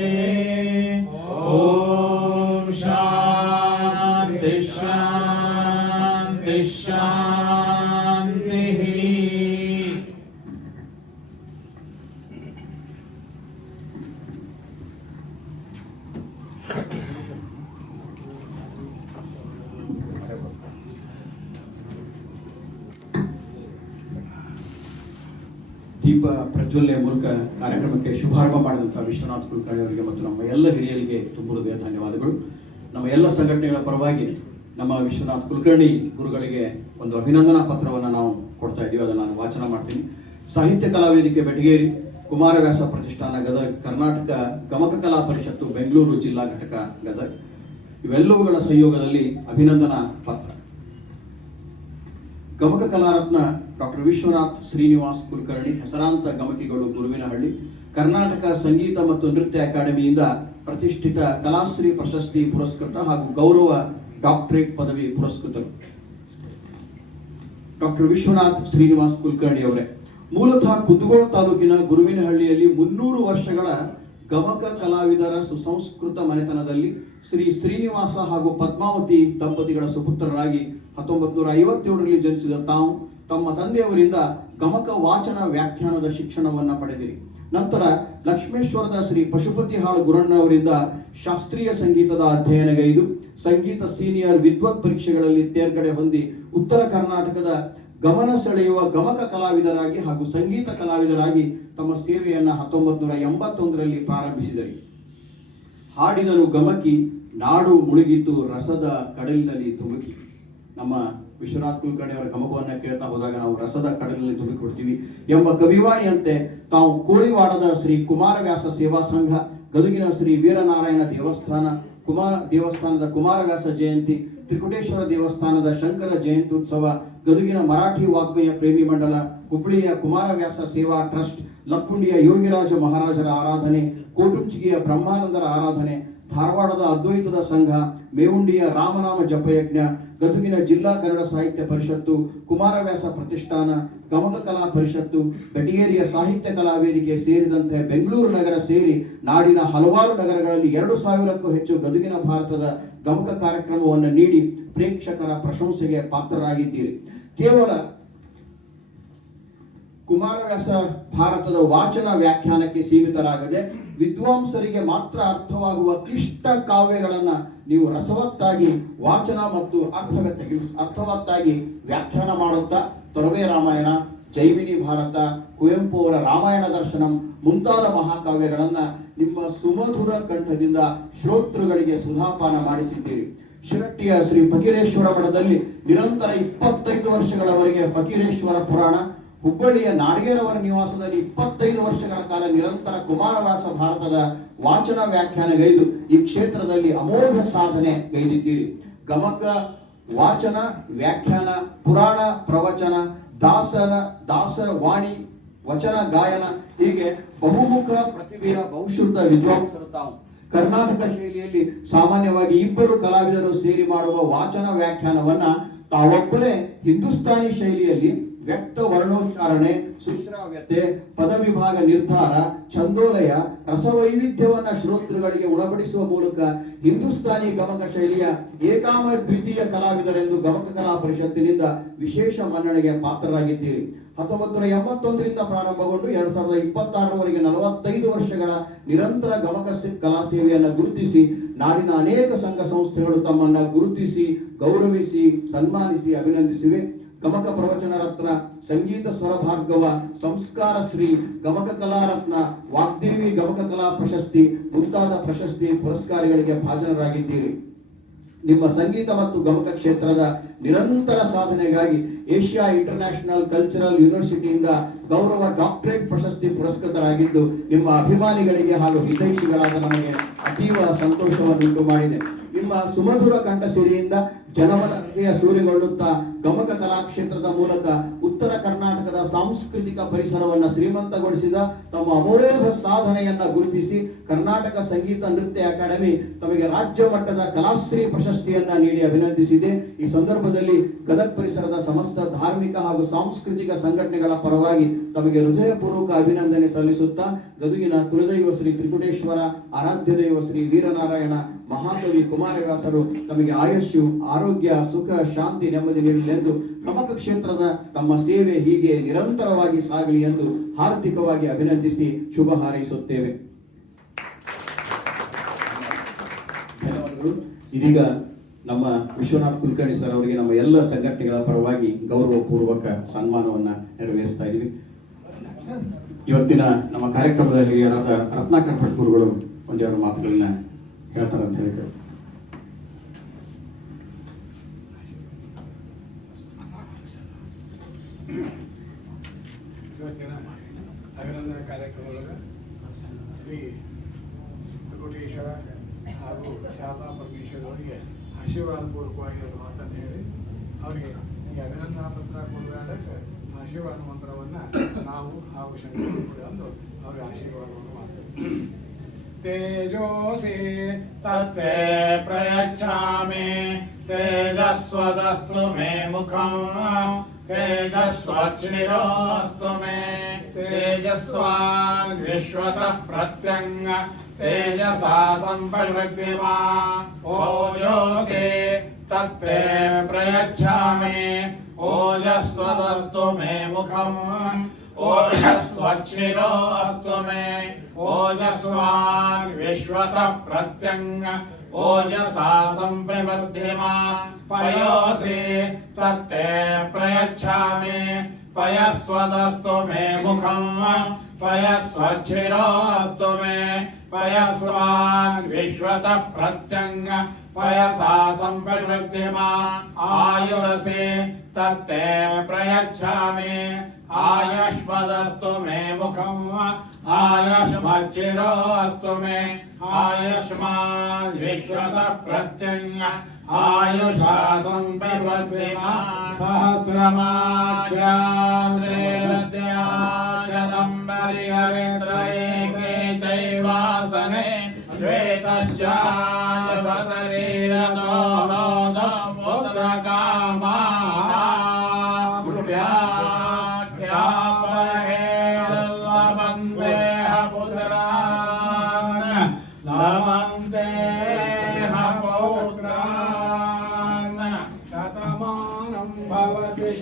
ओम शांति शांति शांति। ದೀಪ ಪ್ರಜ್ವಲನೆಯ ಮೂಲಕ ಕಾರ್ಯಕ್ರಮಕ್ಕೆ ಶುಭಾರಂಭ ಮಾಡಿದಂತಹ ವಿಶ್ವನಾಥ್ ಕುಲಕರ್ಣಿ ಅವರಿಗೆ ಮತ್ತು ನಮ್ಮ ಎಲ್ಲ ಹಿರಿಯರಿಗೆ ತುಂಬ ಹೃದಯ ಧನ್ಯವಾದಗಳು. ನಮ್ಮ ಎಲ್ಲ ಸಂಘಟನೆಗಳ ಪರವಾಗಿ ನಮ್ಮ ವಿಶ್ವನಾಥ್ ಕುಲಕರ್ಣಿ ಗುರುಗಳಿಗೆ ಒಂದು ಅಭಿನಂದನಾ ಪತ್ರವನ್ನು ನಾವು ಕೊಡ್ತಾ ಇದ್ದೀವಿ. ಅದನ್ನು ನಾನು ವಾಚನ ಮಾಡ್ತೀನಿ. ಸಾಹಿತ್ಯ ಕಲಾವೇದಿಕೆ ಬೆಟಗೇರಿ, ಕುಮಾರವ್ಯಾಸ ಪ್ರತಿಷ್ಠಾನ ಗದಗ, ಕರ್ನಾಟಕ ಗಮಕ ಕಲಾ ಪರಿಷತ್ತು ಬೆಂಗಳೂರು ಜಿಲ್ಲಾ ಘಟಕ ಗದಗ ಇವೆಲ್ಲವುಗಳ ಸಂಯೋಗದಲ್ಲಿ ಅಭಿನಂದನಾ ಪತ್ರ. ಗಮಕ ಕಲಾರತ್ನ ಡಾಕ್ಟರ್ ವಿಶ್ವನಾಥ್ ಶ್ರೀನಿವಾಸ್ ಕುಲಕರ್ಣಿ, ಹೆಸರಾಂತ ಗಮಕಿಗಳು, ಗುರುವಿನಹಳ್ಳಿ, ಕರ್ನಾಟಕ ಸಂಗೀತ ಮತ್ತು ನೃತ್ಯ ಅಕಾಡೆಮಿಯಿಂದ ಪ್ರತಿಷ್ಠಿತ ಕಲಾಶ್ರೀ ಪ್ರಶಸ್ತಿ ಪುರಸ್ಕೃತ ಹಾಗೂ ಗೌರವ ಡಾಕ್ಟರೇಟ್ ಪದವಿ ಪುರಸ್ಕೃತರು ಡಾಕ್ಟರ್ ವಿಶ್ವನಾಥ್ ಶ್ರೀನಿವಾಸ್ ಕುಲಕರ್ಣಿ ಅವರೇ. ಮೂಲತಃ ಕುಂದಗೋಳ ತಾಲೂಕಿನ ಗುರುವಿನಹಳ್ಳಿಯಲ್ಲಿ 300 ವರ್ಷಗಳ ಗಮಕ ಕಲಾವಿದರ ಸುಸಂಸ್ಕೃತ ಮನೆತನದಲ್ಲಿ ಶ್ರೀ ಶ್ರೀನಿವಾಸ ಹಾಗೂ ಪದ್ಮಾವತಿ ದಂಪತಿಗಳ ಸುಪುತ್ರರಾಗಿ 1957ರಲ್ಲಿ ಜನಿಸಿದ ತಾವು ತಮ್ಮ ತಂದೆಯವರಿಂದ ಗಮಕ ವಾಚನ ವ್ಯಾಖ್ಯಾನದ ಶಿಕ್ಷಣವನ್ನ ಪಡೆದಿರಿ. ನಂತರ ಲಕ್ಷ್ಮೇಶ್ವರದ ಶ್ರೀ ಪಶುಪತಿ ಹಾಳು ಗುರಣ್ಣವರಿಂದ ಶಾಸ್ತ್ರೀಯ ಸಂಗೀತದ ಅಧ್ಯಯನಗೈದು ಸಂಗೀತ ಸೀನಿಯರ್ ವಿದ್ವತ್ ಪರೀಕ್ಷೆಗಳಲ್ಲಿ ತೇರ್ಗಡೆ ಹೊಂದಿ ಉತ್ತರ ಕರ್ನಾಟಕದ ಗಮನ ಸೆಳೆಯುವ ಗಮಕ ಕಲಾವಿದರಾಗಿ ಹಾಗೂ ಸಂಗೀತ ಕಲಾವಿದರಾಗಿ ತಮ್ಮ ಸೇವೆಯನ್ನ 1981ರಲ್ಲಿ ಪ್ರಾರಂಭಿಸಿದರು. ಹಾಡಿದರು ಗಮಕಿ, ನಾಡು ಮುಳುಗಿತು ರಸದ ಕಡಲಿನಲ್ಲಿ ಧುಮುಕಿ. ನಮ್ಮ ವಿಶ್ವನಾಥ್ ಕುಲಕರ್ಣಿ ಅವರ ಗಮಕವನ್ನ ಕೇಳ್ತಾ ಹೋದಾಗ ನಾವು ರಸದ ಕಡಲಿನಲ್ಲಿ ಧುಮುಕಿ ಕೊಡ್ತೀವಿ ಎಂಬ ಕವಿವಾಣಿಯಂತೆ ತಾವು ಕೋಳಿವಾಡದ ಶ್ರೀ ಕುಮಾರವ್ಯಾಸ ಸೇವಾ ಸಂಘ, ಗದುಗಿನ ಶ್ರೀ ವೀರನಾರಾಯಣ ದೇವಸ್ಥಾನದ ಕುಮಾರವ್ಯಾಸ ಜಯಂತಿ, ತ್ರಿಕುಟೇಶ್ವರ ದೇವಸ್ಥಾನದ ಶಂಕರ ಜಯಂತ್ಯುತ್ಸವ, ಗದುಗಿನ ಮರಾಠಿ ವಾಗ್ಮಯ ಪ್ರೇಮಿ ಮಂಡಲ, ಹುಬ್ಬಳ್ಳಿಯ ಕುಮಾರವ್ಯಾಸ ಸೇವಾ ಟ್ರಸ್ಟ್, ಲಕ್ಕುಂಡಿಯ ಯೋಗಿರಾಜ ಮಹಾರಾಜರ ಆರಾಧನೆ, ಕೋಟುಂಚಿಗೆಯ ಬ್ರಹ್ಮಾನಂದರ ಆರಾಧನೆ, ಧಾರವಾಡದ ಅದ್ವೈತದ ಸಂಘ, ಮೇವುಂಡಿಯ ರಾಮನಾಮ ಜಪಯಜ್ಞ, ಗದುಗಿನ ಜಿಲ್ಲಾ ಕನ್ನಡ ಸಾಹಿತ್ಯ ಪರಿಷತ್ತು, ಕುಮಾರವ್ಯಾಸ ಪ್ರತಿಷ್ಠಾನ, ಗಮಕ ಕಲಾ ಪರಿಷತ್ತು, ಬೆಟಗೇರಿಯ ಸಾಹಿತ್ಯ ಕಲಾ ವೇದಿಕೆ ಸೇರಿದಂತೆ ಬೆಂಗಳೂರು ನಗರ ಸೇರಿ ನಾಡಿನ ಹಲವಾರು ನಗರಗಳಲ್ಲಿ 2000ಕ್ಕೂ ಹೆಚ್ಚು ಗದುಗಿನ ಭಾರತದ ಗಮಕ ಕಾರ್ಯಕ್ರಮವನ್ನು ನೀಡಿ ಪ್ರೇಕ್ಷಕರ ಪ್ರಶಂಸೆಗೆ ಪಾತ್ರರಾಗಿದ್ದೀರಿ. ಕೇವಲ ಕುಮಾರವ್ಯಾಸ ಭಾರತದ ವಾಚನ ವ್ಯಾಖ್ಯಾನಕ್ಕೆ ಸೀಮಿತರಾಗದೆ ವಿದ್ವಾಂಸರಿಗೆ ಮಾತ್ರ ಅರ್ಥವಾಗುವ ಕ್ಲಿಷ್ಟ ಕಾವ್ಯಗಳನ್ನ ನೀವು ರಸವತ್ತಾಗಿ ವಾಚನ ಮತ್ತು ಅರ್ಥವತ್ತಾಗಿ ವ್ಯಾಖ್ಯಾನ ಮಾಡುತ್ತಾ ತೊರವೆ ರಾಮಾಯಣ, ಜೈಮಿನಿ ಭಾರತ, ಕುವೆಂಪು ಅವರ ರಾಮಾಯಣ ದರ್ಶನಂ ಮುಂತಾದ ಮಹಾಕಾವ್ಯಗಳನ್ನ ನಿಮ್ಮ ಸುಮಧುರ ಕಂಠದಿಂದ ಶ್ರೋತೃಗಳಿಗೆ ಸುಧಾಪಾನ ಮಾಡಿಸಿದ್ದೀರಿ. ಶಿರಟ್ಟಿಯ ಶ್ರೀ ಫಕೀರೇಶ್ವರ ಮಠದಲ್ಲಿ ನಿರಂತರ 25 ವರ್ಷಗಳವರೆಗೆ ಫಕೀರೇಶ್ವರ ಪುರಾಣ, ಹುಬ್ಬಳ್ಳಿಯ ನಾಡಗೇರವರ ನಿವಾಸದಲ್ಲಿ 25 ವರ್ಷಗಳ ಕಾಲ ನಿರಂತರ ಕುಮಾರವ್ಯಾಸ ಭಾರತದ ವಾಚನ ವ್ಯಾಖ್ಯಾನಗೈದು ಈ ಕ್ಷೇತ್ರದಲ್ಲಿ ಅಮೋಘ ಸಾಧನೆ ಗೈದಿದ್ದೀರಿ. ಗಮಕ, ವಾಚನ, ವ್ಯಾಖ್ಯಾನ, ಪುರಾಣ, ಪ್ರವಚನ, ದಾಸವಾಣಿ, ವಚನ ಗಾಯನ ಹೀಗೆ ಬಹುಮುಖ ಪ್ರತಿಭೆಯ ಬಹುಶುದ್ಧ ವಿದ್ವಾಂಸರು ತಾವು. ಕರ್ನಾಟಕ ಶೈಲಿಯಲ್ಲಿ ಸಾಮಾನ್ಯವಾಗಿ 2 ಕಲಾವಿದರು ಸೇರಿ ಮಾಡುವ ವಾಚನ ವ್ಯಾಖ್ಯಾನವನ್ನ ತಾವೊಬ್ಬರೇ ಹಿಂದೂಸ್ತಾನಿ ಶೈಲಿಯಲ್ಲಿ ವ್ಯಕ್ತ ವರ್ಣೋಚ್ಚಾರಣೆ, ಸುಶ್ರಾವ್ಯತೆ, ಪದವಿಭಾಗ ನಿರ್ಧಾರ, ಛಂದೋಲಯ, ರಸವೈವಿಧ್ಯವನ್ನ ಶ್ರೋತೃಗಳಿಗೆ ಉಣಬಡಿಸುವ ಮೂಲಕ ಹಿಂದೂಸ್ತಾನಿ ಗಮಕ ಶೈಲಿಯ ಏಕಾಮ ದ್ವಿತೀಯ ಕಲಾವಿದರೆಂದು ಗಮಕ ಕಲಾ ಪರಿಷತ್ತಿನಿಂದ ವಿಶೇಷ ಮನ್ನಣೆಗೆ ಪಾತ್ರರಾಗಿದ್ದೀರಿ. 1981ರಿಂದ ಪ್ರಾರಂಭಗೊಂಡು 2026ರವರೆಗೆ 45 ವರ್ಷಗಳ ನಿರಂತರ ಗಮಕ ಕಲಾ ಸೇವೆಯನ್ನು ಗುರುತಿಸಿ ನಾಡಿನ ಅನೇಕ ಸಂಘ ಸಂಸ್ಥೆಗಳು ತಮ್ಮನ್ನ ಗುರುತಿಸಿ, ಗೌರವಿಸಿ, ಸನ್ಮಾನಿಸಿ, ಅಭಿನಂದಿಸಿವೆ. ಗಮಕ ಪ್ರವಚನ ರತ್ನ, ಸಂಗೀತ ಸ್ವರ ಭಾರ್ಗವ, ಸಂಸ್ಕಾರ ಶ್ರೀ, ಗಮಕ ಕಲಾರತ್ನ, ವಾಗ್ದೇವಿ ಗಮಕ ಕಲಾ ಪ್ರಶಸ್ತಿ ಮುಂತಾದ ಪ್ರಶಸ್ತಿ ಪುರಸ್ಕಾರಗಳಿಗೆ ಭಾಜನರಾಗಿದ್ದೀರಿ. ನಿಮ್ಮ ಸಂಗೀತ ಮತ್ತು ಗಮಕ ಕ್ಷೇತ್ರದ ನಿರಂತರ ಸಾಧನೆಗಾಗಿ ಏಷ್ಯಾ ಇಂಟರ್ನ್ಯಾಷನಲ್ ಕಲ್ಚರಲ್ ಯೂನಿವರ್ಸಿಟಿಯಿಂದ ಗೌರವ ಡಾಕ್ಟರೇಟ್ ಪ್ರಶಸ್ತಿ ಪುರಸ್ಕೃತರಾಗಿದ್ದು ನಿಮ್ಮ ಅಭಿಮಾನಿಗಳಿಗೆ ಹಾಗೂ ಹಿತೈಷಿಗಳಾದ ನಮಗೆ ಅತೀವ ಸಂತೋಷವನ್ನುಂಟು ಮಾಡಿದೆ. ನಿಮ್ಮ ಸುಮಧುರ ಕಂಠಸಿರಿಯಿಂದ ಜನಮನ ಹೃದಯ ಸೂರ್ಯಗೊಳ್ಳುತ್ತಾ ಗಮಕ ಕಲಾಕ್ಷೇತ್ರದ ಮೂಲಕ ಉತ್ತರ ಕರ್ನಾಟಕದ ಸಾಂಸ್ಕೃತಿಕ ಪರಿಸರವನ್ನು ಶ್ರೀಮಂತಗೊಳಿಸಿದ ತಮ್ಮ ಅಮೋಘ ಸಾಧನೆಯನ್ನ ಗುರುತಿಸಿ ಕರ್ನಾಟಕ ಸಂಗೀತ ನೃತ್ಯ ಅಕಾಡೆಮಿ ತಮಗೆ ರಾಜ್ಯ ಮಟ್ಟದ ಕಲಾಶ್ರೀ ಪ್ರಶಸ್ತಿಯನ್ನ ನೀಡಿ ಅಭಿನಂದಿಸಿದೆ. ಈ ಸಂದರ್ಭದಲ್ಲಿ ಗದಗ ಪರಿಸರದ ಸಮಸ್ತ ಧಾರ್ಮಿಕ ಹಾಗೂ ಸಾಂಸ್ಕೃತಿಕ ಸಂಘಟನೆಗಳ ಪರವಾಗಿ ತಮಗೆ ಹೃದಯಪೂರ್ವಕ ಅಭಿನಂದನೆ ಸಲ್ಲಿಸುತ್ತಾ ಗದುಗಿನ ಕುಲದೈವ ಶ್ರೀ ತ್ರಿಕುಟೇಶ್ವರ, ಆರಾಧ್ಯ ದೈವ ಶ್ರೀ ವೀರನಾರಾಯಣ, ಮಹಾಕವಿ ಕುಮಾರವ್ಯಾಸರು ತಮಗೆ ಆಯುಷ್ಯು, ಆರೋಗ್ಯ, ಸುಖ, ಶಾಂತಿ, ನೆಮ್ಮದಿ ನೀಡಲೆಂದು ಗಮಕ ಕ್ಷೇತ್ರದ ತಮ್ಮ ಸೇವೆ ಹೀಗೆ ನಿರಂತರವಾಗಿ ಸಾಗಲಿ ಎಂದು ಹಾರ್ದಿಕವಾಗಿ ಅಭಿನಂದಿಸಿ ಶುಭ ಹಾರೈಸುತ್ತೇವೆ. ಧನ್ಯವಾದಗಳು. ಇದೀಗ ನಮ್ಮ ವಿಶ್ವನಾಥ್ ಕುಲಕರ್ಣಿ ಸರ್ ಅವರಿಗೆ ನಮ್ಮ ಎಲ್ಲ ಸಂಘಟನೆಗಳ ಪರವಾಗಿ ಗೌರವಪೂರ್ವಕ ಸನ್ಮಾನವನ್ನ ನೆರವೇರಿಸ್ತಾ ಇದ್ದೀವಿ. ಇವತ್ತಿನ ನಮ್ಮ ಕಾರ್ಯಕ್ರಮದ ಹಿರಿಯರಾದ ರತ್ನಾಕರ್ ಭಟ್ ಗುರುಗಳು ಒಂದೆರಡು ಮಾತುಗಳನ್ನ ಹೇಳ್ತಾರೆ ಅಂತ ಹೇಳಿದ್ರು. ಇವತ್ತಿನ ಅಭಿನಂದನಾ ಕಾರ್ಯಕ್ರಮದೊಳಗೆ ಶ್ರೀ ತ್ರಿಕುಟೇಶ್ವರ ಹಾಗೂ ಶಾರದಾ ಪರಮೇಶ್ವರ ಅವರಿಗೆ ಆಶೀರ್ವಾದ ಪೂರ್ವಕವಾಗಿ ಒಂದು ಮಾತನ್ನು ಹೇಳಿ ಅವರಿಗೆ ಈ ಅಭಿನಂದನಾ ಪತ್ರ ಕೊಡೋದಕ್ಕೆ ಆಶೀರ್ವಾದ ಮಂತ್ರವನ್ನು ನಾವು ಹಾಗೂ ಶಂಕರ ಅಂದು ಅವರಿಗೆ ಆಶೀರ್ವಾದವನ್ನು ಮಾಡ್ತೇವೆ. ತೇಜೋಸಿ तत्ते प्रयच्छामि तेजस्वदस्तु मे मुखं तेजस्वक्षिरोऽस्तु मे तेजस्वान् विश्वतः प्रत्यङ्ग तेजसा सम्परिवर्तिमा ओजोषे तत्ते प्रयच्छामि ओजस्वदस्तु मे मुखं ओजस्वक्षिरोऽस्तु मे ओजस्वान् विश्वतः प्रत्यङ्ग ओजसा सम्प्रवर्धिमा पयोषि तत्ते प्रयच्छामि पयस्वदस्तु मे मुखं पयस्वक्षिरोऽस्तु मे पयस्वान् विश्वतः प्रत्यङ्ग पयसा सम्प्रवर्धिमा आयुरसि तत्ते प्रयच्छामि आयुष्मदस्तु मे मुखं आयुष्मच्चिरोऽस्तु मे आयुष्मान् विश्वतः प्रत्यङ्ग आयुषा सम्प्रवर्धिमा सहस्रमाख्याद्रेन्द्रये चैवासने श्वेतश्चावतरीरतो पुत्रकामा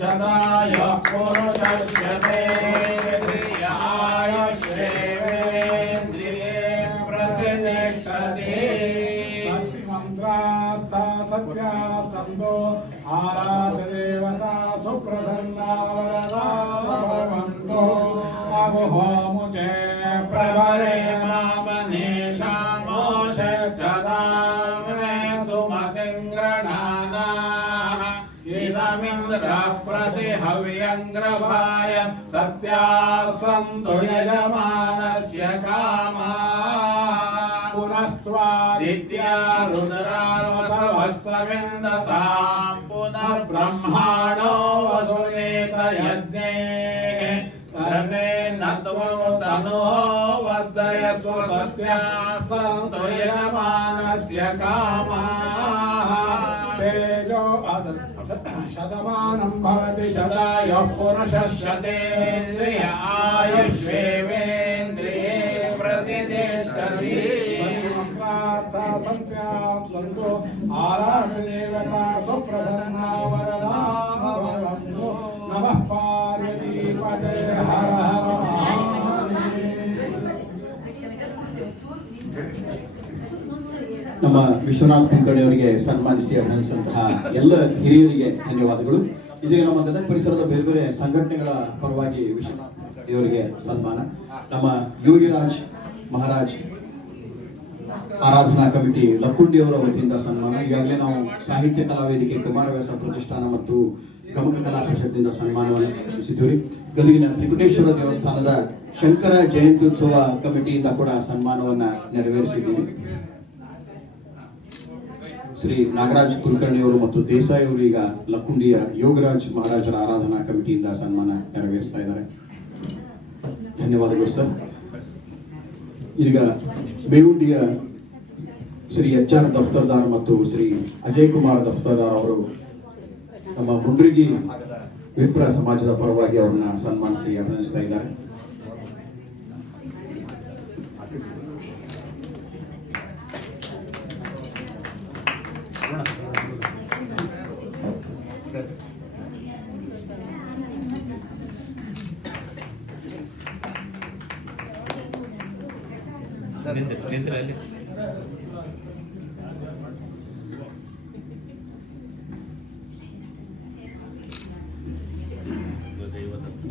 शताय पुरुषस्य तेन्द्रियायुष्येवेन्द्रिये प्रतिष्ठति मंत्रार्था सत्या संतो आराधदेवता सुप्रसन्ना वरदा भवन्तु अगुहोमुचे प्रवरे मामनीषामोषदाम्ने सुमतिं गृह्णाना इदमिन्द्रः प्रतिहव्यङ्ग्रभाय सत्या सन्तु यजमानस्य कामा पुनस्त्वादित्या रुद्रार्वसवस्सविन्दतां पुनर्ब्रह्माणो वसुनेत यज्ञे तर्णे नत्वमुतनो वर्धयस्व सत्या सन्तु यजमानस्य कामा तेजो शतमानं भवति शतायुः पुरुषस्य तेन्द्रिय आयुष्येवेन्द्रिये प्रतिष्ठति मंत्रार्था सत्यां सन्तो आराधदेवता सुप्रसन्ना वरदा भवन्तु नमः पार्वतीपते हर हर ನಮ್ಮ ವಿಶ್ವನಾಥ್ ಕುಲಕರ್ಣಿ ಅವರಿಗೆ ಸನ್ಮಾನಿಸಿ ಅಭಿನಂದಿಸಿದಂತಹ ಎಲ್ಲ ಹಿರಿಯರಿಗೆ ಧನ್ಯವಾದಗಳು. ಇದೀಗ ನಮ್ಮ ಗದಗ ಪರಿಸರದ ಬೇರೆ ಬೇರೆ ಸಂಘಟನೆಗಳ ಪರವಾಗಿ ವಿಶ್ವನಾಥ್ ಕುಲಕರ್ಣಿ ಅವರಿಗೆ ಸನ್ಮಾನ. ನಮ್ಮ ಯೋಗಿರಾಜ್ ಮಹಾರಾಜ್ ಆರಾಧನಾ ಕಮಿಟಿ ಲಕ್ಕುಂಡಿ ಅವರ ವತಿಯಿಂದ ಸನ್ಮಾನ. ಈಗಾಗಲೇ ನಾವು ಸಾಹಿತ್ಯ ಕಲಾವೇದಿಕೆ ಕುಮಾರವ್ಯಾಸ ಪ್ರತಿಷ್ಠಾನ ಮತ್ತು ಗಮಕ ಕಲಾ ಪರಿಷತ್ತಿನಿಂದ ಸನ್ಮಾನವನ್ನು ನಡೆಸಿದ್ದೀವಿ. ಗದಗಿನ ತ್ರಿಕುಟೇಶ್ವರ ದೇವಸ್ಥಾನದ ಶಂಕರ ಜಯಂತ್ಯುತ್ಸವ ಕಮಿಟಿಯಿಂದ ಕೂಡ ಸನ್ಮಾನವನ್ನ ನೆರವೇರಿಸಿದ್ದೀವಿ. ಶ್ರೀ ನಾಗರಾಜ್ ಕುಲಕರ್ಣಿ ಅವರು ಮತ್ತು ದೇಸಾಯಿ ಅವರು ಈಗ ಲಕ್ಕುಂಡಿಯ ಯೋಗರಾಜ್ ಮಹಾರಾಜರ ಆರಾಧನಾ ಕಮಿಟಿಯಿಂದ ಸನ್ಮಾನ ನೆರವೇರಿಸ್ತಾ ಇದ್ದಾರೆ. ಧನ್ಯವಾದಗಳು ಸರ್. ಈಗ ಬೇವುಂಡಿಯ ಶ್ರೀ ಎಚ್ ಆರ್ ದಫ್ತರ್ದಾರ್ ಮತ್ತು ಶ್ರೀ ಅಜಯ್ ಕುಮಾರ್ ದಫ್ತರ್ದಾರ್ ಅವರು ನಮ್ಮ ಮುಂಡ್ರಿಗಿ ವಿಪ್ರ ಸಮಾಜದ ಪರವಾಗಿ ಅವರನ್ನ ಸನ್ಮಾನಿಸಿ ಅಭಿನಂದಿಸ್ತಾ ಇದ್ದಾರೆ.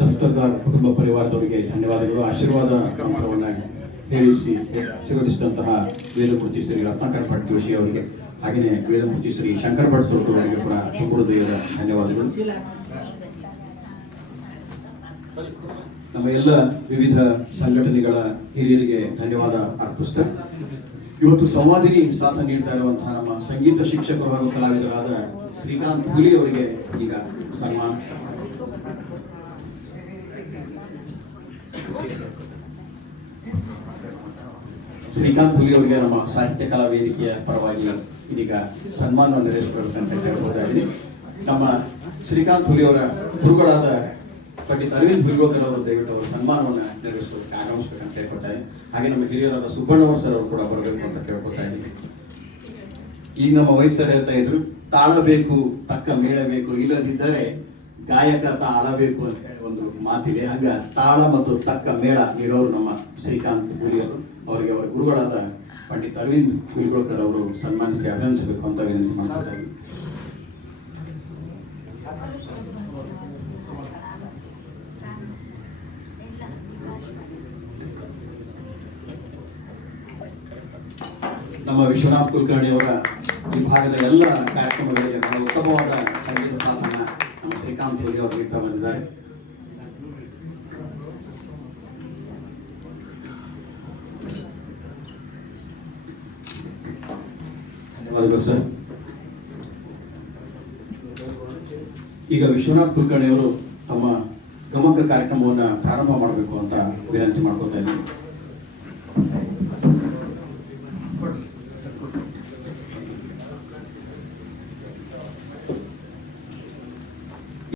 ದಫ್ತರ್ದಾರ್ ಕುಟುಂಬ ಪರಿವಾರದವರಿಗೆ ಧನ್ಯವಾದಗಳು. ಆಶೀರ್ವಾದ ಮಂತ್ರವನ್ನ ಹೇಳಿಸಿ ಸ್ವೀಕರಿಸಿದಂತಹ ವೇದಮೂರ್ತಿ ಶ್ರೀ ರತ್ನಾಕರ್ ಭಟ್ ಜೋಶಿ ಅವರಿಗೆ ಹಾಗೆಯೇ ವೇದಮೂರ್ತಿ ಶ್ರೀ ಶಂಕರ್ ಭಟ್ ಸೋಟು ಅವರಿಗೆ ಕೂಡ ತುಂಬ ಹೃದಯದ ಧನ್ಯವಾದಗಳು. ನಮ್ಮ ಎಲ್ಲ ವಿವಿಧ ಸಂಘಟನೆಗಳ ಹಿರಿಯರಿಗೆ ಧನ್ಯವಾದ ಅರ್ಪಿಸ್ತಾ ಇವತ್ತು ಸಂವಾದಿನಿ ಸಾಥ ನೀಡ್ತಾ ಇರುವಂತಹ ನಮ್ಮ ಸಂಗೀತ ಶಿಕ್ಷಕರು ಹಾಗೂ ಕಲಾವಿದರಾದ ಶ್ರೀಕಾಂತ್ ಹುಲಿ ಅವರಿಗೆ ಈಗ ಸನ್ಮಾನ. ಶ್ರೀಕಾಂತ್ ಹುಲಿ ಅವರಿಗೆ ನಮ್ಮ ಸಾಹಿತ್ಯ ಕಲಾ ವೇದಿಕೆಯ ಪರವಾಗಿ ಇದೀಗ ಸನ್ಮಾನವನ್ನು ನೆರವೇರಿಸಬೇಕಂತ ಹೇಳ್ಬೋದಾ ಇದ್ದೀನಿ. ನಮ್ಮ ಶ್ರೀಕಾಂತ್ ಹುಲಿ ಅವರ ಗುರುಗಳಾದ ಪಂಡಿತ್ ಅರವಿಂದ್ ಹುಲ್ಗೋಕರ್ ಅವರು ದಯವಿಟ್ಟು ಅವರು ಸನ್ಮಾನವನ್ನು ನೆರವೇರಿಸಬೇಕು ಆಗಮಿಸಬೇಕಂತ ಹೇಳ್ಕೊತಾ ಇದ್ದೀನಿ. ಹಾಗೆ ನಮ್ಮ ಹಿರಿಯರಾದ ಸುಬ್ಬಣ್ಣವರ್ ಸರ್ ಅವರು ಕೂಡ ಬರಬೇಕು ಅಂತ ಕೇಳ್ಕೊತಾ ಇದ್ದೀನಿ. ಈಗ ನಮ್ಮ ವಯಸ್ಸರು ಹೇಳ್ತಾ ಇದ್ರು, ತಾಳ ಬೇಕು ತಕ್ಕ ಮೇಳ ಬೇಕು, ಇಲ್ಲದಿದ್ದರೆ ಗಾಯಕ ಆಳಬೇಕು ಅಂತ ಹೇಳಿ ಒಂದು ಮಾತಿದೆ. ಹಂಗ ತಾಳ ಮತ್ತು ತಕ್ಕ ಮೇಳ ನೀಡೋರು ನಮ್ಮ ಶ್ರೀಕಾಂತ್ ಹುಲಿಯವರು. ಅವರಿಗೆ ಅವರ ಗುರುಗಳಾದ ಪಂಡಿತ್ ಅರವಿಂದ್ ಹುಲ್ಗೋಕರ್ ಅವರು ಸನ್ಮಾನಿಸಿ ಅಭಿನಂದಿಸಬೇಕು ಅಂತ ವಿನಂತಿ ಮಾಡ್ತಾ ಇದ್ದೀನಿ. ನಮ್ಮ ವಿಶ್ವನಾಥ್ ಕುಲಕರ್ಣಿ ಅವರ ಈ ಭಾಗದ ಎಲ್ಲ ಕಾರ್ಯಕ್ರಮಗಳಿಗೆ ಬಹಳ ಉತ್ತಮವಾದ ಸಂಗೀತ ಸಾಧನ ನಮ್ಮ ಶ್ರೀಕಾಂತ್ ಹುಲಿ ಅವರು ನೀಡ್ತಾ ಬಂದಿದ್ದಾರೆ. ಧನ್ಯವಾದಗಳು ಸರ್. ಈಗ ವಿಶ್ವನಾಥ್ ಕುಲಕರ್ಣಿ ಅವರು ತಮ್ಮ ಗಮಕ ಕಾರ್ಯಕ್ರಮವನ್ನು ಪ್ರಾರಂಭ ಮಾಡಬೇಕು ಅಂತ ವಿನಂತಿ ಮಾಡ್ಕೊತಾ ಇದ್ದೀನಿ.